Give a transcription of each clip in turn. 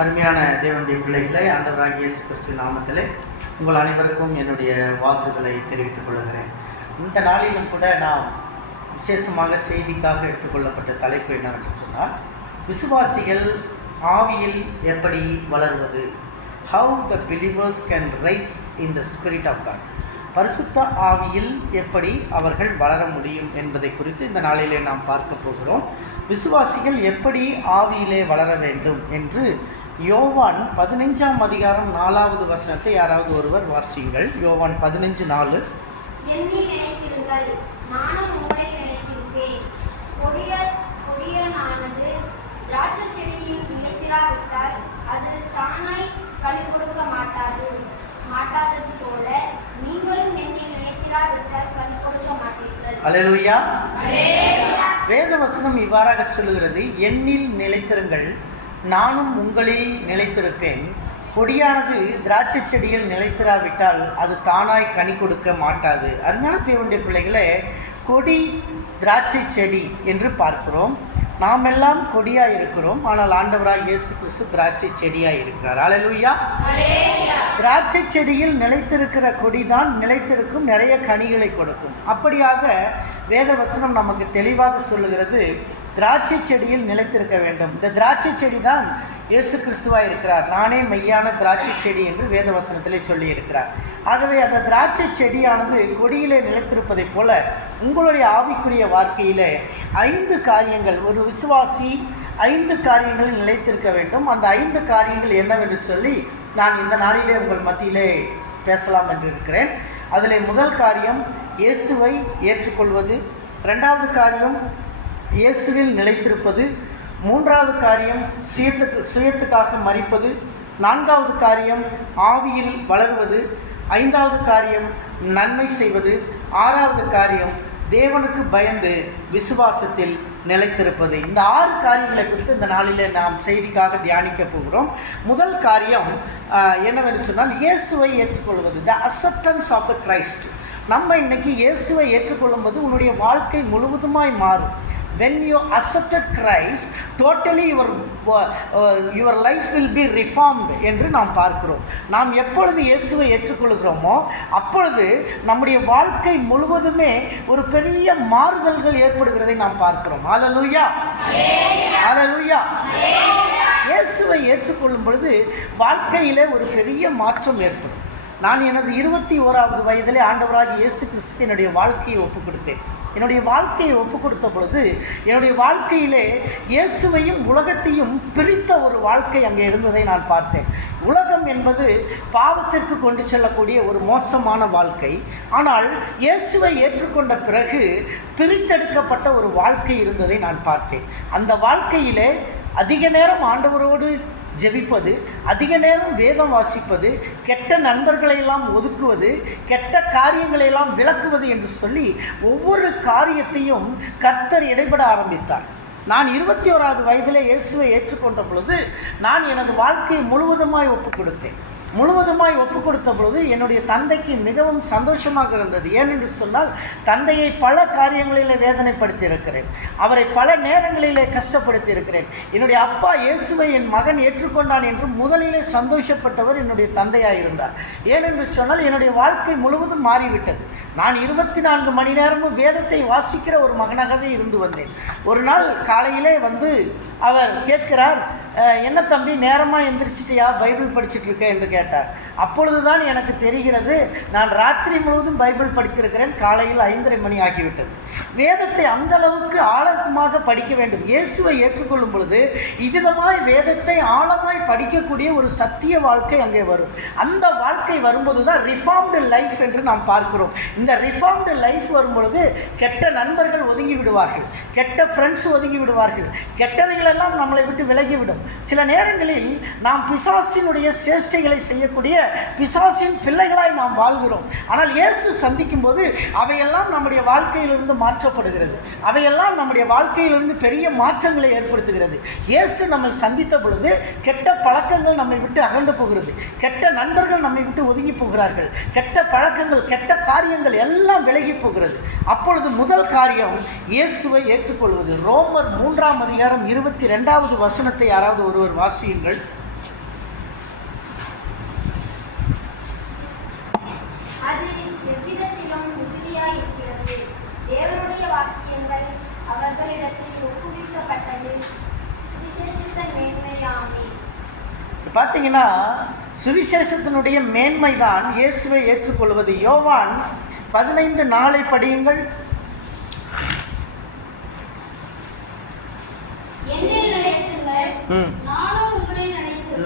அருமையான தேவனுடைய பிள்ளைகளை ஆண்டவராகிய இயேசு கிறிஸ்து நாமத்திலே உங்கள் அனைவருக்கும் என்னுடைய வாழ்த்துக்களை தெரிவித்துக் கொள்கிறேன். இந்த நாளிலும் கூட நாம் விசேஷமாக செய்திக்காக எடுத்துக்கொள்ளப்பட்ட தலைப்பு என்னவென்று சொன்னால், விசுவாசிகள் ஆவியில் எப்படி வளர்வது, how the believers can rise in the spirit of God. பரிசுத்த ஆவியில் எப்படி அவர்கள் வளர முடியும் என்பதை குறித்து இந்த நாளிலே நாம் பார்க்க போகிறோம். விசுவாசிகள் எப்படி ஆவியிலே வளர வேண்டும் என்று யோவான் 15ஆம் அதிகாரம் 4வது வசனத்தை யாராவது ஒருவர் வாசியுங்கள். யோவான் 15:4. அது தானாய் கனி கொடுக்க மாட்டாதது போல நீங்களும் என்னில் நிலைத்திராவிட்டால் கனி கொடுக்க மாட்டீர்கள். அல்லேலூயா. வேத வசனம் இவ்வாறாக சொல்லுகிறது, என்னில் நிலைத்திருங்கள், நானும் உங்களில் நிலைத்திருப்பேன். கொடியானது திராட்சை செடியில் நிலைத்திராவிட்டால் அது தானாய் கனி கொடுக்க மாட்டாது. அதனால தேவனுடைய பிள்ளைகளே, கொடி திராட்சை செடி என்று பார்க்கிறோம். நாம் எல்லாம் கொடியாக இருக்கிறோம், ஆனால் ஆண்டவராய் இயேசு கிறிஸ்து திராட்சை செடியாக இருக்கிறார். அல்லேலூயா. திராட்சை செடியில் நிலைத்திருக்கிற கொடிதான் நிலைத்திருக்கும், நிறைய கனிகளை கொடுக்கும். அப்படியாக வேத வசனம் நமக்கு தெளிவாக சொல்லுகிறது, திராட்சை செடியில் நிலைத்திருக்க வேண்டும். இந்த திராட்சை செடி தான் இயேசு கிறிஸ்துவாக இருக்கிறார். நானே மெய்யான திராட்சை செடி என்று வேத வசனத்திலே சொல்லி இருக்கிறார். ஆகவே அந்த திராட்சை செடியானது கொடியிலே நிலைத்திருப்பதைப் போல உங்களுடைய ஆவிக்குரிய வாழ்க்கையிலே 5 காரியங்கள், ஒரு விசுவாசி 5 காரியங்களில் நிலைத்திருக்க வேண்டும். அந்த 5 காரியங்கள் என்னவென்று சொல்லி நான் இந்த நாளிலே உங்கள் மத்தியிலே பேசலாம் என்று இருக்கிறேன். அதில் முதல் காரியம் இயேசுவை ஏற்றுக்கொள்வது. 2வது காரியம் இயேசுவில் நிலைத்திருப்பது. 3வது காரியம் சுயத்துக்காக மரிப்பது. 4வது காரியம் ஆவியில் வளருவது. 5வது காரியம் நன்மை செய்வது. 6வது காரியம் தேவனுக்கு பயந்து விசுவாசத்தில் நிலைத்திருப்பது. இந்த 6 காரியங்களை குறித்து இந்த நாளிலே நாம் செய்திக்காக தியானிக்க போகிறோம். முதல் காரியம் என்னவென்று சொன்னால், இயேசுவை ஏற்றுக்கொள்வது, த அக்செப்டன்ஸ் ஆஃப் த கிரைஸ்ட். நம்ம இன்னைக்கு இயேசுவை ஏற்றுக்கொள்ளும்போது உன்னுடைய வாழ்க்கை முழுவதுமாய் மாறும். When you accepted Christ, totally your life will be reformed என்று நாம் பார்க்கிறோம். நாம் எப்பொழுது இயேசுவை ஏற்றுக்கொள்கிறோமோ அப்பொழுது நம்முடைய வாழ்க்கை முழுவதுமே ஒரு பெரிய மாறுதல்கள் ஏற்படுகிறதை நாம் பார்க்கிறோம். ஹல்லேலூயா, ஹல்லேலூயா. இயேசுவை ஏற்றுக்கொள்ளும் பொழுது வாழ்க்கையிலே ஒரு பெரிய மாற்றம் ஏற்படும். நான் எனது 21வது வயதிலே ஆண்டவராகிய இயேசு கிறிஸ்துவுக்கு என்னுடைய வாழ்க்கையை ஒப்புக் கொடுத்தேன். என்னுடைய வாழ்க்கையை ஒப்புக் கொடுத்த பொழுது என்னுடைய வாழ்க்கையிலே இயேசுவையும் உலகத்தையும் பிரித்த ஒரு வாழ்க்கை அங்கே இருந்ததை நான் பார்த்தேன். உலகம் என்பது பாவத்திற்கு கொண்டு செல்லக்கூடிய ஒரு மோசமான வாழ்க்கை. ஆனால் இயேசுவை ஏற்றுக்கொண்ட பிறகு பிரித்தெடுக்கப்பட்ட ஒரு வாழ்க்கை இருந்ததை நான் பார்த்தேன். அந்த வாழ்க்கையிலே அதிக நேரம் ஆண்டவரோடு ஜெபிப்பது, அதிக நேரம் வேதம் வாசிப்பது, கெட்ட நண்பர்களையெல்லாம் ஒதுக்குவது, கெட்ட காரியங்களையெல்லாம் விளக்குவது என்று சொல்லி ஒவ்வொரு காரியத்தையும் கர்த்தர் இடைபட ஆரம்பித்தார். நான் 21வது வயதிலே இயேசுவை ஏற்றுக்கொண்ட பொழுது நான் எனது வாழ்க்கையை முழுவதுமாய் ஒப்புக் கொடுத்தேன். முழுவதுமாய் ஒப்புக் கொடுத்த பொழுது என்னுடைய தந்தைக்கு மிகவும் சந்தோஷமாக இருந்தது. ஏனென்று சொன்னால், தந்தையை பல காரியங்களிலே வேதனைப்படுத்தி இருக்கிறேன், அவரை பல நேரங்களிலே கஷ்டப்படுத்தி இருக்கிறேன். என்னுடைய அப்பா இயேசுவை என் மகன் ஏற்றுக்கொண்டான் என்று முதலிலே சந்தோஷப்பட்டவர் என்னுடைய தந்தையாக இருந்தார். ஏனென்று சொன்னால், என்னுடைய வாழ்க்கை முழுவதும் மாறிவிட்டது. நான் 24 மணி நேரமும் வேதத்தை வாசிக்கிற ஒரு மகனாகவே இருந்து வந்தேன். ஒரு நாள் காலையிலே வந்து அவர் கேட்கிறார், என்ன தம்பி நேரமாக எந்திரிச்சிட்டியா, பைபிள் படிச்சுட்டு இருக்க என்று கேட்டார். அப்பொழுது தான் எனக்கு தெரிகிறது, நான் ராத்திரி முழுவதும் பைபிள் படித்திருக்கிறேன், காலையில் 5:30 மணி ஆகிவிட்டது. வேதத்தை அந்த அளவுக்கு ஆழமாக படிக்க வேண்டும். இயேசுவை ஏற்றுக்கொள்ளும் பொழுது இவ்விதமாய் வேதத்தை ஆழமாய் படிக்கக்கூடிய ஒரு சத்திய வாழ்க்கை அங்கே வரும். அந்த வாழ்க்கை வரும்போது தான் ரிஃபார்ம்டு லைஃப் என்று நாம் பார்க்கிறோம். இந்த ரிஃபார்ம்டு லைஃப் வரும்பொழுது கெட்ட நண்பர்கள் ஒதுங்கி விடுவார்கள், கெட்ட ஃப்ரெண்ட்ஸ் ஒதுங்கி விடுவார்கள், கெட்டவைகளெல்லாம் நம்மளை விட்டு விலகிவிடும். சில நேரங்களில் நாம் பிசாசினுடைய சேஷ்டைகளை செய்யக்கூடிய பிசாசின் பிள்ளைகளாய் நாம் வாழ்கிறோம். ஆனால் இயேசு சந்திக்கும் போது அவையெல்லாம் நம்முடைய வாழ்க்கையிலிருந்து மாற்றப்படுகிறது, அவையெல்லாம் நம்முடைய வாழ்க்கையிலிருந்து பெரிய மாற்றங்களை ஏற்படுத்துகிறது. இயேசு நம்மை சந்தித்த பொழுது கெட்ட பழக்கங்கள் நம்மை விட்டு அகன்று போகிறது, கெட்ட நண்பர்கள் நம்மை விட்டு ஒதுங்கி போகிறார்கள், கெட்ட பழக்கங்கள் கெட்ட காரியங்கள் எல்லாம் விலகி போகிறது. அப்பொழுது முதல் காரியம் இயேசுவை ஏற்றுக்கொள்வது. ரோமர் 3ஆம் அதிகாரம் 22வது வசனத்தை யாராவது ஒருவர் வாசியுங்கள். பார்த்தீங்கன்னா சுவிசேஷத்தினுடைய மேன்மை தான் இயேசுவை ஏற்றுக்கொள்வது. யோவான் 15:4 படியுங்கள்.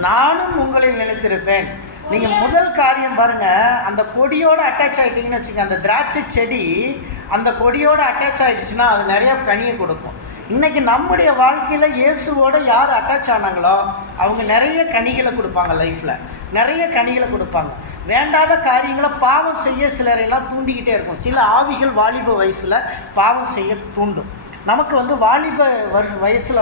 நானும் உங்களை நினைத்திருப்பேன். நீங்கள் முதல் காரியம் பாருங்கள், அந்த கொடியோடு அட்டாச் ஆகிட்டீங்கன்னு வச்சுக்கோங்க. அந்த திராட்சை செடி அந்த கொடியோடு அட்டாச் ஆகிடுச்சுன்னா அது நிறைய கனியை கொடுக்கும். இன்றைக்கி நம்முடைய வாழ்க்கையில் இயேசுவோடு யார் அட்டாச் ஆனாங்களோ அவங்க நிறைய கனிகளை கொடுப்பாங்க, லைஃப்பில் நிறைய கனிகளை கொடுப்பாங்க. வேண்டாத காரியங்களை பாவம் செய்ய சிலரையெல்லாம் தூண்டிக்கிட்டே இருக்கும். சில ஆவிகள் வாலிப வயசில் பாவம் செய்ய தூண்டும். நமக்கு வாலிப வயசில்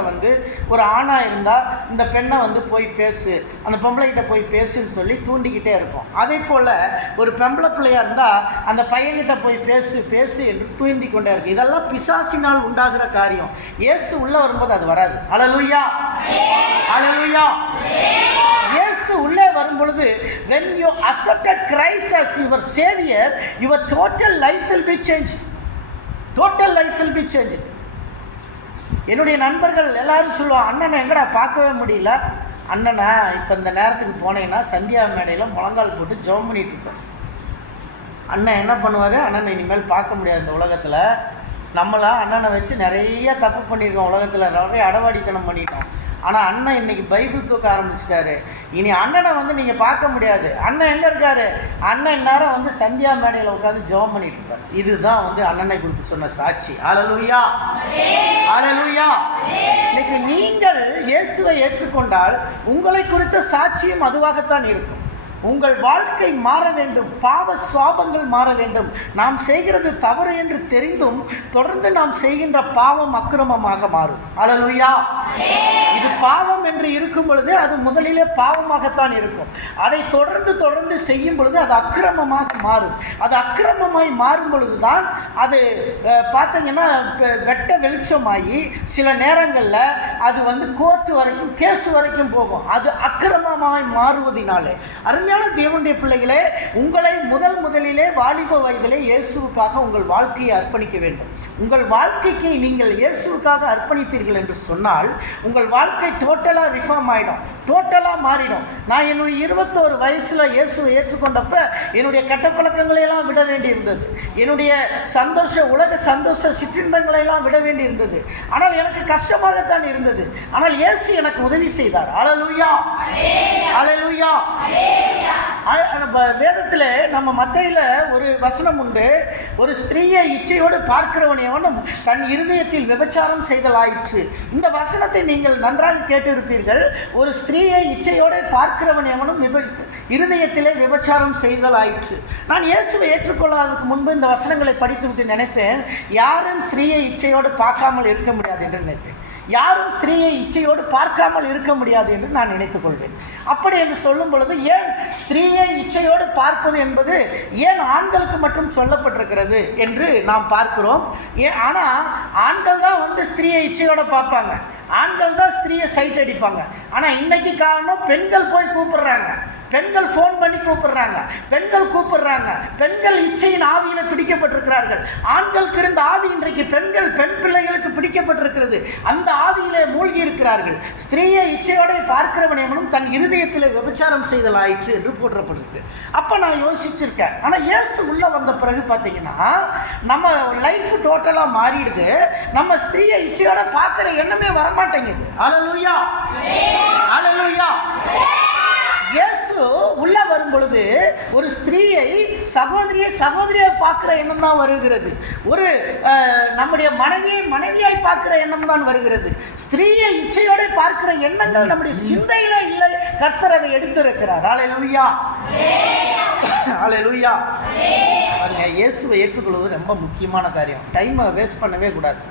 ஒரு ஆணாக இருந்தால் இந்த பெண்ணை போய் பேசு, அந்த பொம்பளைகிட்ட போய் பேசுன்னு சொல்லி தூண்டிக்கிட்டே இருக்கும். அதே போல் ஒரு பொம்பளை பிள்ளையாக இருந்தால் அந்த பையன்கிட்ட போய் பேசு பேசு என்று தூண்டி கொண்டே இருக்குது. இதெல்லாம் பிசாசினால் உண்டாகிற காரியம். இயேசு உள்ளே வரும்போது அது வராது. அல்லேலூயா, அல்லேலூயா. இயேசு உள்ளே வரும் பொழுது, when you accepted Christ as your savior, your total life will be changed. Total life will be changed. என்னுடைய நண்பர்கள் எல்லாரும் சொல்லுவான், அண்ணனை எங்கடா பார்க்கவே முடியல. அண்ணனா இப்போ இந்த நேரத்துக்கு போனேன்னா சந்தியா மேடையில் முழங்கால் போட்டு ஜெபம் பண்ணிட்டு இருப்பேன். அண்ணன் என்ன பண்ணுவார், அண்ணனை இனிமேல் பார்க்க முடியாது இந்த உலகத்தில். நம்மளாம் அண்ணனை வச்சு நிறைய தப்பு பண்ணியிருக்கோம், உலகத்தில் நிறைய அடவாடித்தனம் பண்ணிட்டோம். ஆனால் அண்ணன் இன்றைக்கி பைபிள் தூக்க ஆரம்பிச்சிட்டாரு. இனி அண்ணனை நீங்கள் பார்க்க முடியாது. அண்ணன் எங்கே இருக்கார்? அண்ணன் இந்நேரம் சந்தியா மேடையில் உட்காந்து ஜெபம் பண்ணிட்டு இருப்பார். இதுதான் அண்ணனை குறித்து சொன்ன சாட்சி. அல்லேலூயா, அல்லேலூயா. இன்னைக்கு நீங்கள் இயேசுவை ஏற்றுக்கொண்டால் உங்களை குறித்த சாட்சியும் அதுவாகத்தான் இருக்கும். உங்கள் வாழ்க்கை மாற வேண்டும், பாவ சுவாபங்கள் மாற வேண்டும். நாம் செய்கிறது தவறு என்று தெரிந்தும் தொடர்ந்து நாம் செய்கின்ற பாவம் அக்கிரமமாக மாறும். அல்லேலூயா. இது பாவம் என்று இருக்கும் பொழுது அது முதலிலே பாவமாகத்தான் இருக்கும். அதை தொடர்ந்து செய்யும் பொழுது அது அக்கிரமமாக மாறும். அது அக்கிரமமாய் மாறும் பொழுது தான் அது பார்த்தீங்கன்னா வெட்ட வெளிச்சமாகி சில நேரங்களில் அது கோர்ட்டு வரைக்கும், கேஸ் வரைக்கும் போகும். அது அக்கிரமமாய் மாறுவதினாலே அருமையான தேவனுடைய பிள்ளைகளே, உங்களை முதலிலே வாலிப வயதிலே இயேசுவுக்காக உங்கள் வாழ்க்கையை அர்ப்பணிக்க வேண்டும். உங்கள் வாழ்க்கைக்கு நீங்கள் இயேசுவுக்காக அர்ப்பணித்தீர்கள் என்று சொன்னால் உங்கள் வாழ்க்கை டோட்டலாக ரிஃபார்ம் ஆகிடும், டோட்டலாக மாறிடும். நான் என்னுடைய 21 வயசில் இயேசுவை ஏற்றுக்கொண்டப்ப என்னுடைய கெட்டப்பழக்கங்களையெல்லாம் விட வேண்டியிருந்தது. என்னுடைய உலக சந்தோஷ சிற்றின்பங்களையெல்லாம் விட வேண்டியிருந்தது. ஆனால் எனக்கு கஷ்டமாகத்தான் இருந்தது. ஆனால் இயேசு எனக்கு உதவி செய்தார். அல்லேலூயா, அல்லேலூயா. வேதத்தில் நம்ம மத்தேயுல ஒரு வசனம் உண்டு, ஒரு ஸ்திரீயை இச்சையோடு பார்க்கிறவனையவனும் தன் இருதயத்தில் விபச்சாரம் செய்தலாயிற்று. இந்த வசனத்தை நீங்கள் நன்றாக கேட்டிருப்பீர்கள். ஒரு ஸ்திரீயை இச்சையோடு பார்க்கிறவனையவனும் இருதயத்திலே விபச்சாரம் செய்தலாயிற்று. நான் இயேசுவை ஏற்றுக்கொள்ளாததுக்கு முன்பு இந்த வசனங்களை படித்துவிட்டு நினைப்பேன், யாரும் ஸ்திரீயை இச்சையோடு பார்க்காமல் இருக்க முடியாது என்று நினைப்பேன். யாரும் ஸ்திரீயை இச்சையோடு பார்க்காமல் இருக்க முடியாது என்று நான் நினைத்துக் கொள்வேன். அப்படி என்று சொல்லும் பொழுது, ஏன் ஸ்திரீயை இச்சையோடு பார்ப்பது என்பது ஏன் ஆண்களுக்கு மட்டும் சொல்லப்பட்டிருக்கிறது என்று நாம் பார்க்கிறோம். ஆனால் ஆண்கள் தான் ஸ்திரீயை இச்சையோடு பார்ப்பாங்க, ஆண்கள் தான் ஸ்திரீயை சைட் அடிப்பாங்க. ஆனால் இன்னைக்கு காரணம் பெண்கள் போய் கூப்பிடுறாங்க, பெண்கள் ஃபோன் பண்ணி கூப்பிடுறாங்க, பெண்கள் கூப்பிடுறாங்க. பெண்கள் இச்சையின் ஆவியில் பிடிக்கப்பட்டிருக்கிறார்கள். ஆண்களுக்கு இருந்த ஆவி இன்றைக்கு பெண் பிள்ளைகளுக்கு பிடிக்கப்பட்டிருக்கிறது. அந்த ஆவியிலே மூழ்கி இருக்கிறார்கள். ஸ்திரீயை இச்சையோட பார்க்கிறவனும் தன் இருதயத்தில் விபச்சாரம் செய்தலாயிற்று என்று போற்றப்படுது. அப்போ நான் யோசிச்சிருக்கேன். ஆனால் இயேசு உள்ள வந்த பிறகு பார்த்தீங்கன்னா நம்ம லைஃப் டோட்டலாக மாறிடுது. நம்ம ஸ்திரீயை இச்சையோட பார்க்குற எண்ணமே வரமாட்டேங்குது. அல்லேலூயா, அல்லேலூயா. இயேசு உள்ள வரும் பொழுது ஒரு ஸ்திரீயை சகோதரியை பார்க்கிற எண்ணம் தான் வருகிறது. ஒரு நம்முடைய மனைவியாய் பார்க்கிற எண்ணம் தான் வருகிறது. ஸ்திரீயை இச்சையோடு பார்க்கிற எண்ணங்கள் நம்முடைய சிந்தையில இல்லை. கர்த்தர் அதை எடுத்திருக்கிறார். அல்லேலூயா, அல்லேலூயா. பாருங்க, இயேசுவை ஏற்றுக்கொள்வது ரொம்ப முக்கியமான காரியம். டைமை வேஸ்ட் பண்ணவே கூடாது.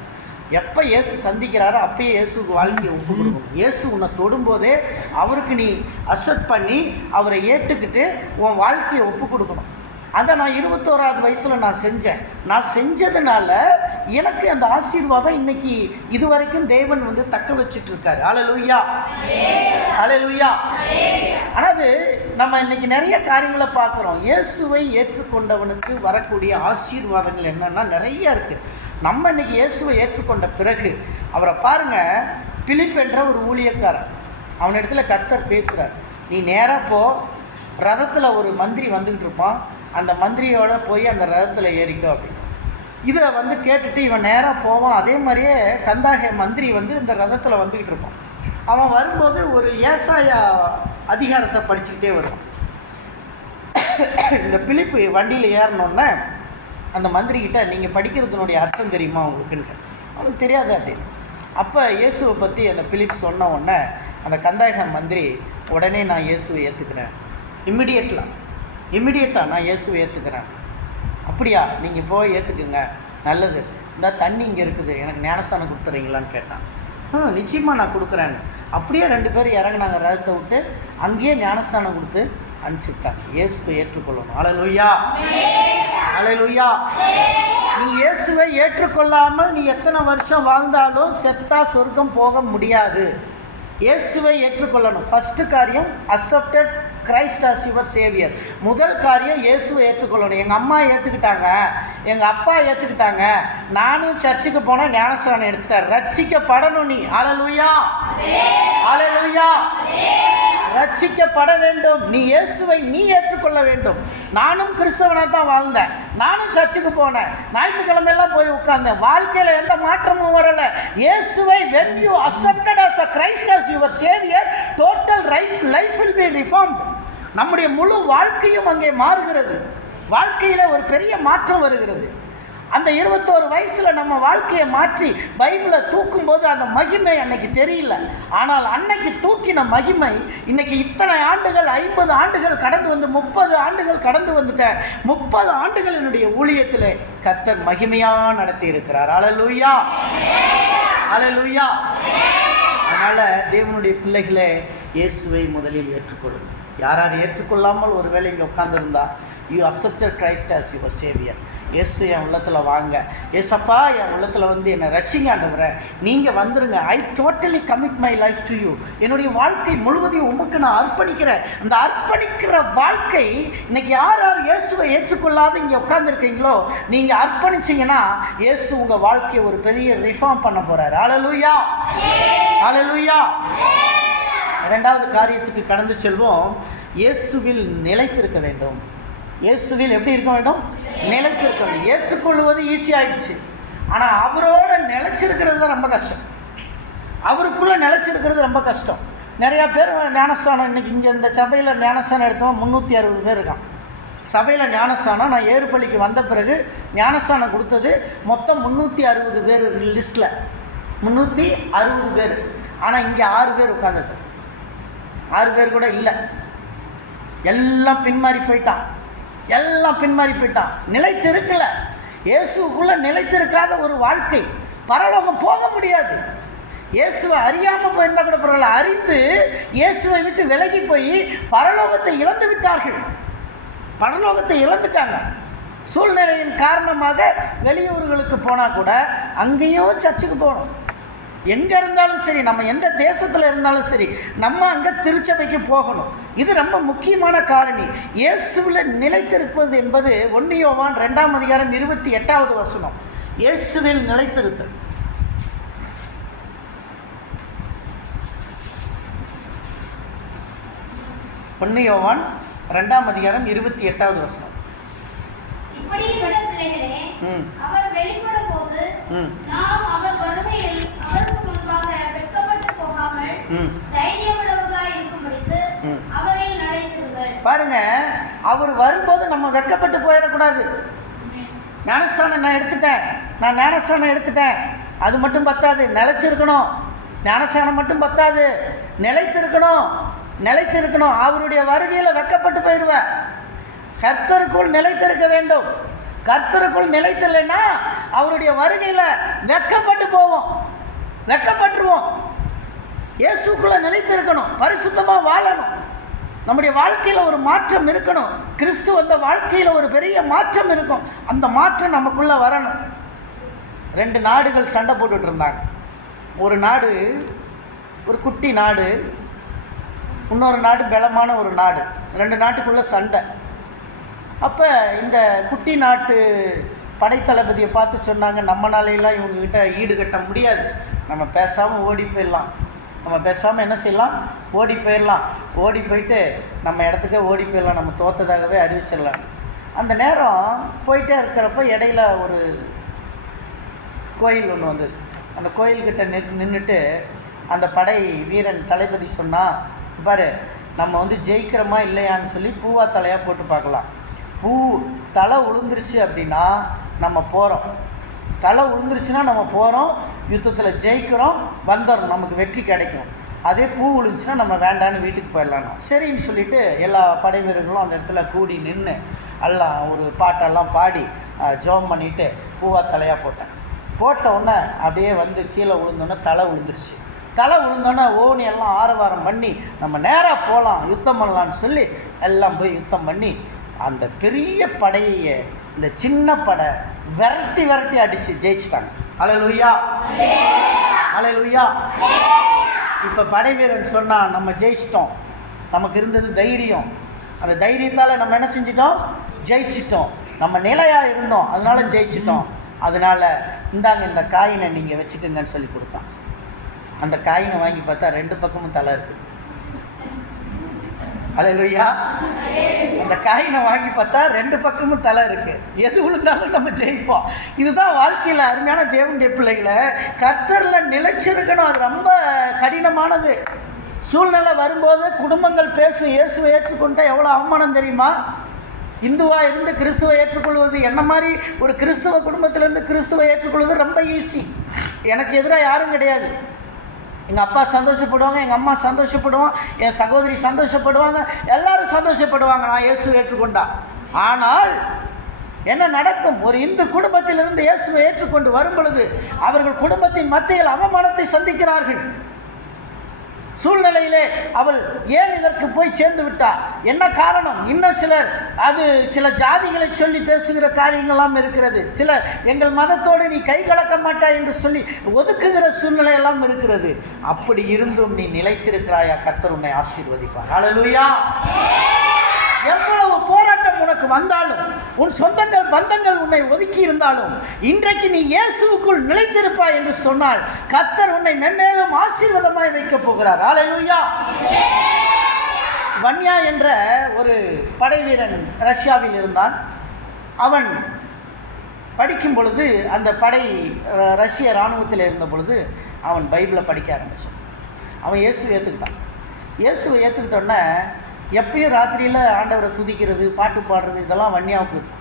எப்போ இயேசு சந்திக்கிறாரோ அப்பயே இயேசுக்கு வாழ்க்கையை ஒப்பு கொடுக்கணும். இயேசு உன்னை தொடும்போதே அவருக்கு நீ அக்செப்ட் பண்ணி அவரை ஏற்றுக்கிட்டு உன் வாழ்க்கையை ஒப்பு கொடுக்கணும். அதை நான் 21வது வயசில் நான் செஞ்சதுனால எனக்கு அந்த ஆசீர்வாதம் இன்னைக்கு இதுவரைக்கும் தேவன் தக்க வச்சுட்டு இருக்காரு. அல்லேலூயா, அல்லேலூயா. ஆனால் நம்ம இன்னைக்கு நிறைய காரியங்களை பார்க்குறோம். இயேசுவை ஏற்றுக்கொண்டவனுக்கு வரக்கூடிய ஆசீர்வாதங்கள் என்னன்னா நிறைய இருக்குது. நம்ம இன்னைக்கு இயேசுவை ஏற்றுக்கொண்ட பிறகு அவரை பாருங்கள், பிலிப் என்ற ஒரு ஊழியக்காரன், அவனிடத்தில் கர்த்தர் பேசுகிறார். நீ நேராக போ, ரதத்தில் ஒரு மந்திரி வந்துக்கிட்டு இருப்பான், அந்த மந்திரியோட போய் அந்த ரதத்தில் ஏறிக்கோ அப்படின்னு. இதை வந்து கேட்டுட்டு இவன் நேராக போவான். அதே மாதிரியே கந்தாகே மந்திரி வந்து இந்த ரதத்தில் வந்துக்கிட்டு இருப்பான். அவன் வரும்போது ஒரு ஏசாயா அதிகாரத்தை படிச்சுக்கிட்டே வருவான். இந்த பிலிப்பு வண்டியில் ஏறினோன்னே அந்த மந்திரிக்கிட்ட நீங்கள் படிக்கிறதுனுடைய அர்த்தம் தெரியுமா உங்களுக்குன்னு. அவனுக்கு தெரியாது அப்படின்னு. அப்போ இயேசுவை பற்றி அந்த பிலிப் சொன்ன உடனே அந்த கந்தாயக மந்திரி உடனே நான் இயேசுவை ஏற்றுக்கிறேன், இம்மிடியட்டாக நான் இயேசுவை ஏற்றுக்கிறேன். அப்படியா, நீங்கள் போய் ஏற்றுக்குங்க, நல்லது, இந்த தண்ணி இங்கே இருக்குது, எனக்கு ஞானஸ்தானம் கொடுத்துறீங்களான்னு கேட்டான். நிச்சயமாக நான் கொடுக்குறேன்னு. அப்படியே 2 பேரும் இறங்கினாங்க ரதத்தை விட்டு, அங்கேயே ஞானஸ்தானம் கொடுத்து அனுப்பிச்சுட்டாங்க. இயேசுவை ஏற்றுக்கொள்ளணும். அல்லேலூயா, அல்லேலூயா. நீ இயேசுவை ஏற்றுக்கொள்ளாமல் நீ எத்தனை வருஷம் வாழ்ந்தாலும் செத்தா சொர்க்கம் போக முடியாது. இயேசுவை ஏற்றுக்கொள்ளணும். ஃபஸ்ட்டு காரியம் accepted Christ as your Xavier. முதல் காரியம் இயேசுவை ஏற்றுக்கொள்ளணும். எங்கள் அம்மா ஏற்றுக்கிட்டாங்க, எங்கள் அப்பா ஏற்றுக்கிட்டாங்க, நானும் சர்ச்சுக்கு போனால் ஞானஸ்தானம் எடுத்துட்டேன். ரட்சிக்கப்படணும் நீ. அல்லேலூயா, அல்லேலூயா. ரட்சிக்கப்பட வேண்டும். நீ இயேசுவை நீ ஏற்றுக்கொள்ள வேண்டும். நானும் கிறிஸ்தவனாக தான் வாழ்ந்தேன், நானும் சர்ச்சுக்கு போனேன், ஞாயிற்றுக்கிழமையெல்லாம் போய் உட்கார்ந்தேன், வாழ்க்கையில் எந்த மாற்றமும் வரலை. இயேசுவை when you accepted as a Christ as your savior, total life will be reformed. நம்முடைய முழு வாழ்க்கையும் அங்கே மாறுகிறது. வாழ்க்கையில் ஒரு பெரிய மாற்றம் வருகிறது. அந்த 21 வயசில் நம்ம வாழ்க்கையை மாற்றி பைபிளை தூக்கும்போது அந்த மகிமை அன்னைக்கு தெரியல. ஆனால் அன்னைக்கு தூக்கின மகிமை இன்னைக்கு இத்தனை ஆண்டுகள், 50 ஆண்டுகள் கடந்து வந்து 30 ஆண்டுகள் கடந்து வந்துட்டேன். 30 ஆண்டுகள் என்னுடைய ஊழியத்தில் கர்த்தர் மகிமையாக நடத்தி இருக்கிறார். அல்லேலூயா, அல்லேலூயா. அதனால் தேவனுடைய பிள்ளைகளே, இயேசுவை முதலில் ஏற்றுக்கொள்ளுங்கள். யார் ஏற்றுக்கொள்ளாமல் ஒருவேளை இங்கே உட்கார்ந்துருந்தா, you accepted Christ as your saviour. Yesu என் உள்ளத்தில் வாங்க, ஏசப்பா என் உள்ளத்தில் வந்து என்னை ரட்சிங்க ஆண்டவரே, நீங்கள் வந்துருங்க. I totally commit my life to you. என்னுடைய வாழ்க்கை முழுவதையும் உமக்கு நான் அர்ப்பணிக்கிறேன். அந்த அர்ப்பணிக்கிற வாழ்க்கை இன்னைக்கு யார் இயேசுவை ஏற்றுக்கொள்ளாத இங்கே உட்கார்ந்துருக்கீங்களோ, நீங்கள் அர்ப்பணிச்சிங்கன்னா இயேசு உங்கள் வாழ்க்கையை ஒரு பெரிய ரிஃபார்ம் பண்ண போகிறார். அல்லேலூயா, அல்லேலூயா. 2வது காரியத்துக்கு கடந்து செல்வோம். இயேசுவில் நிலைத்திருக்க வேண்டும். இயேசுவில் எப்படி இருக்க வேண்டும்? நிலைத்திருக்க வேண்டும். ஏற்றுக்கொள்வது ஈஸியாகிடுச்சு, ஆனால் அவரோட நிலைச்சிருக்கிறது தான் ரொம்ப கஷ்டம். அவருக்குள்ளே நிலைச்சிருக்கிறது ரொம்ப கஷ்டம். நிறையா பேர் ஞானஸ்தானம் இன்றைக்கி இங்கே இந்த சபையில் ஞானஸ்தானம் எடுத்தோம் 360 பேர் இருக்கான். சபையில் ஞானஸ்தானம் நான் ஏறுபள்ளிக்கு வந்த பிறகு ஞானஸ்தானம் கொடுத்தது மொத்தம் 360 பேர் லிஸ்ட்டில், 360 பேர். ஆனால் இங்கே 6 பேர் உட்காந்துருக்கு, 6 பேர் கூட இல்லை. எல்லாம் பின்மாறி போயிட்டான், எல்லாம் பின்மாறி போயிட்டான். நிலைத்திருக்கல. இயேசுக்குள்ளே நிலைத்திருக்காத ஒரு வாழ்க்கை பரலோகம் போக முடியாது. இயேசுவை அறியாமல் போயிருந்தால் கூட பரவாயில்ல, அறிந்து இயேசுவை விட்டு விலகி போய் பரலோகத்தை இழந்து விட்டார்கள். பரலோகத்தை இழந்துட்டாங்க. சூழ்நிலையின் காரணமாக வெளியூர்களுக்கு போனால் கூட அங்கேயும் சர்ச்சுக்கு போகணும். எங்கே இருந்தாலும் சரி, நம்ம எந்த தேசத்தில் இருந்தாலும் சரி, நம்ம அங்கே திருச்சபைக்கு போகணும். இது ரொம்ப முக்கியமான காரணி. இயேசுவில் நிலைத்திருப்பது என்பது 1 யோவான் 2ஆம் அதிகாரம் 28வது வசனம். இயேசுவில் நிலைத்திருத்தல். 1 யோவான் 2ஆம் அதிகாரம் 28வது வசனம். அவர் வெளிப்படும் போது நாம் அவர் வருகையில் அவருக்கு முன்பாக வெட்கப்பட்டு போகாமல் தைரியமுள்ளவர்களாய் இருக்கும்படிக்கு அவரில் நிலைத்திருங்கள். பாருங்க, அவர் வரும்போது நம்ம வெட்கப்பட்டு போயிடக்கூடாது. ஞானஸ்தானம் நான் எடுத்துட்டேன், நான் ஞானஸ்தானம் எடுத்துட்டேன், அது மட்டும் பத்தாது, நிலைச்சிருக்கணும். ஞானஸ்தானம் மட்டும் பத்தாது, நிலைத்திருக்கணும், நிலைத்திருக்கணும். அவருடைய வருகையில் வெட்கப்பட்டு போயிடுவேன். கர்த்தருக்குள் நிலைத்திருக்க வேண்டும். கர்த்தருக்குள் நிலைத்தில்லைன்னா அவருடைய வருகையில் வெட்கப்பட்டு போவோம், வெட்கப்பட்டுருவோம். இயேசுக்குள்ளே நிலைத்திருக்கணும், பரிசுத்தமாக வாழணும். நம்முடைய வாழ்க்கையில் ஒரு மாற்றம் இருக்கணும். கிறிஸ்து வந்த வாழ்க்கையில் ஒரு பெரிய மாற்றம் இருக்கும். அந்த மாற்றம் நமக்குள்ளே வரணும். 2 நாடுகள் சண்டை போட்டுட்டு இருந்தாங்க. ஒரு நாடு ஒரு குட்டி நாடு, இன்னொரு நாடு பலமான ஒரு நாடு. 2 நாட்டுக்குள்ளே சண்டை. அப்போ இந்த குட்டி நாட்டு படைத்தளபதியை பார்த்து சொன்னாங்க, நம்மளாலையெல்லாம் இவங்ககிட்ட ஈடு கட்ட முடியாது, நம்ம பேசாமல் ஓடி போயிடலாம், நம்ம பேசாமல் என்ன செய்யலாம், ஓடி போயிடலாம், ஓடி போயிட்டு நம்ம இடத்துக்கே ஓடி போயிடலாம், நம்ம தோற்றதாகவே அறிவிச்சிடலாம். அந்த நேரம் போயிட்டே இருக்கிறப்ப இடையில ஒரு கோயில் ஒன்று வந்தது. அந்த கோயில்கிட்ட நின்றுட்டு அந்த படை வீரன் தளபதி சொன்னால், பாரு நம்ம வந்து ஜெயிக்கிறோமா இல்லையான்னு சொல்லி பூவா தலையாக போட்டு பார்க்கலாம். பூ தலை உளுந்துருச்சு அப்படின்னா நம்ம போகிறோம், தலை உளுந்துருச்சுன்னா நம்ம போகிறோம், யுத்தத்தில் ஜெயிக்கிறோம், வந்துடும், நமக்கு வெற்றி கிடைக்கும். அதே பூ விழுந்துச்சுன்னா நம்ம வேண்டான்னு வீட்டுக்கு போயிடலான்னா சரின்னு சொல்லிவிட்டு எல்லா படை வீரர்களும் அந்த இடத்துல கூடி நின்று எல்லாம் ஒரு பாட்டெல்லாம் பாடி ஜெபம் பண்ணிவிட்டு பூவா தலையாக போட்ட உடனே அப்படியே வந்து கீழே விழுந்தோன்னே தலை விழுந்துருச்சு. தலை விழுந்தோன்னே ஓனி எல்லாம் ஆரவாரம் பண்ணி நம்ம நேராக போகலாம், யுத்தம் பண்ணலான்னு சொல்லி எல்லாம் போய் யுத்தம் பண்ணி அந்த பெரிய படையை இந்த சின்ன படை விரட்டி விரட்டி அடித்து ஜெயிச்சிட்டாங்க. அல்லேலூயா, அல்லேலூயா. இப்போ படை வீரன் சொன்னால் நம்ம ஜெயிச்சிட்டோம், நமக்கு இருந்தது தைரியம், அந்த தைரியத்தால் நம்ம என்ன செஞ்சிட்டோம், ஜெயிச்சிட்டோம், நம்ம நிலையாக இருந்தோம், அதனால ஜெயிச்சிட்டோம், அதனால் இந்தாங்க இந்த காயினை நீங்கள் வச்சுக்கோங்கன்னு சொல்லி கொடுத்தான். அந்த காயினை வாங்கி பார்த்தா 2 பக்கமும் தலை இருக்குது. அல்லேலூயா. அந்த காயினை வாங்கி பார்த்தா 2 பக்கமும் தலை இருக்குது. எது விழுந்தாலும் நம்ம ஜெயிப்போம். இதுதான் வாழ்க்கையில் அருமையான தேவனுடைய பிள்ளைகளை கர்த்தரில் நிலைச்சிருக்கணும். அது ரொம்ப கடினமானது. சூழ்நிலை வரும்போது குடும்பங்கள் பேசும், இயேசுவை ஏற்றுக்கொண்டா எவ்வளோ அவமானம் தெரியுமா? இந்துவாக இருந்து கிறிஸ்துவை ஏற்றுக்கொள்வது, என்ன மாதிரி ஒரு கிறிஸ்துவ குடும்பத்திலேருந்து கிறிஸ்துவை ஏற்றுக்கொள்வது ரொம்ப ஈஸி. எனக்கு எதிராக யாரும் கிடையாது. எங்கள் அப்பா சந்தோஷப்படுவாங்க, எங்கள் அம்மா சந்தோஷப்படுவாங்க, என் சகோதரி சந்தோஷப்படுவாங்க, எல்லோரும் சந்தோஷப்படுவாங்க நான் இயேசுவை ஏற்றுக்கொண்டா. ஆனால் என்ன நடக்கும்? ஒரு இந்து குடும்பத்திலிருந்து இயேசுவை ஏற்றுக்கொண்டு வரும் பொழுது அவர்கள் குடும்பத்தின் மத்தியில் அவமானத்தை சந்திக்கிறார்கள். சூழ்நிலையிலே அவள் ஏன் இதற்கு போய் சேர்ந்து விட்டார், என்ன காரணம்? இன்னும் சிலர் அது சில ஜாதிகளை சொல்லி பேசுகிற காரியங்கள்லாம் இருக்கிறது. சில எங்கள் மதத்தோடு நீ கை கலக்க மாட்டாய் என்று சொல்லி ஒதுக்குகிற சூழ்நிலை எல்லாம் இருக்கிறது. அப்படி இருந்தும் நீ நிலைத்திருக்கிறாயா, கர்த்தர் உன்னை ஆசீர்வதிப்பார். ஹல்லேலூயா. எவ்வளவு போராட்டம் உனக்கு வந்தாலும், உன் சொந்தங்கள் பந்தங்கள் உன்னை ஒதுக்கி இருந்தாலும், இன்றைக்கு நீ இயேசுவுக்குள் நிலைத்திருப்பாய் என்று சொன்னால் கர்த்தர் உன்னை மென்மேலும் ஆசீர்வாதமாய் வைக்கப் போகிறார். ஹல்லேலூயா. வன்யா என்ற ஒரு படை வீரன் ரஷ்யாவில் இருந்தான். அவன் படிக்கும் பொழுது, அந்த படை ரஷ்ய இராணுவத்தில் இருந்த பொழுது அவன் பைபிளை படிக்க ஆரம்பித்தான். அவன் இயேசுவை ஏற்றுக்கிட்டான். இயேசுவை ஏற்றுக்கிட்டோன்னே எப்பயும் ராத்திரியில் ஆண்டவரை துதிக்கிறது, பாட்டு பாடுறது, இதெல்லாம் வன்னியாவுக்கு இருக்கும்.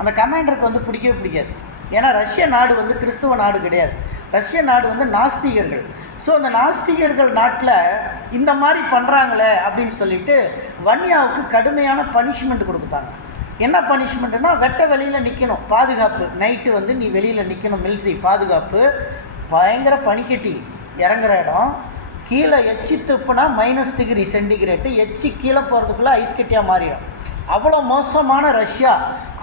அந்த கமாண்டருக்கு வந்து பிடிக்கவே பிடிக்காது. ஏன்னா ரஷ்ய நாடு வந்து கிறிஸ்துவ நாடு கிடையாது, ரஷ்ய நாடு வந்து நாஸ்திகர்கள். ஸோ அந்த நாஸ்திகர்கள் நாட்டில் இந்த மாதிரி பண்ணுறாங்களே அப்படின்னு சொல்லிட்டு வன்னியாவுக்கு கடுமையான பனிஷ்மெண்ட் கொடுத்தாங்க. என்ன பனிஷ்மெண்ட்டுன்னா, வெட்ட வெளியில் நிற்கணும், பாதுகாப்பு, நைட்டு வந்து நீ வெளியில் நிற்கணும், மிலிட்ரி பாதுகாப்பு, பயங்கர பனிக்கட்டி இறங்குற இடம், கீழே எச்சி துப்புனா -°C, எச்சி கீழே போகிறதுக்குள்ளே ஐஸ் கட்டியாக மாறிடும். அவ்வளோ மோசமான ரஷ்யா.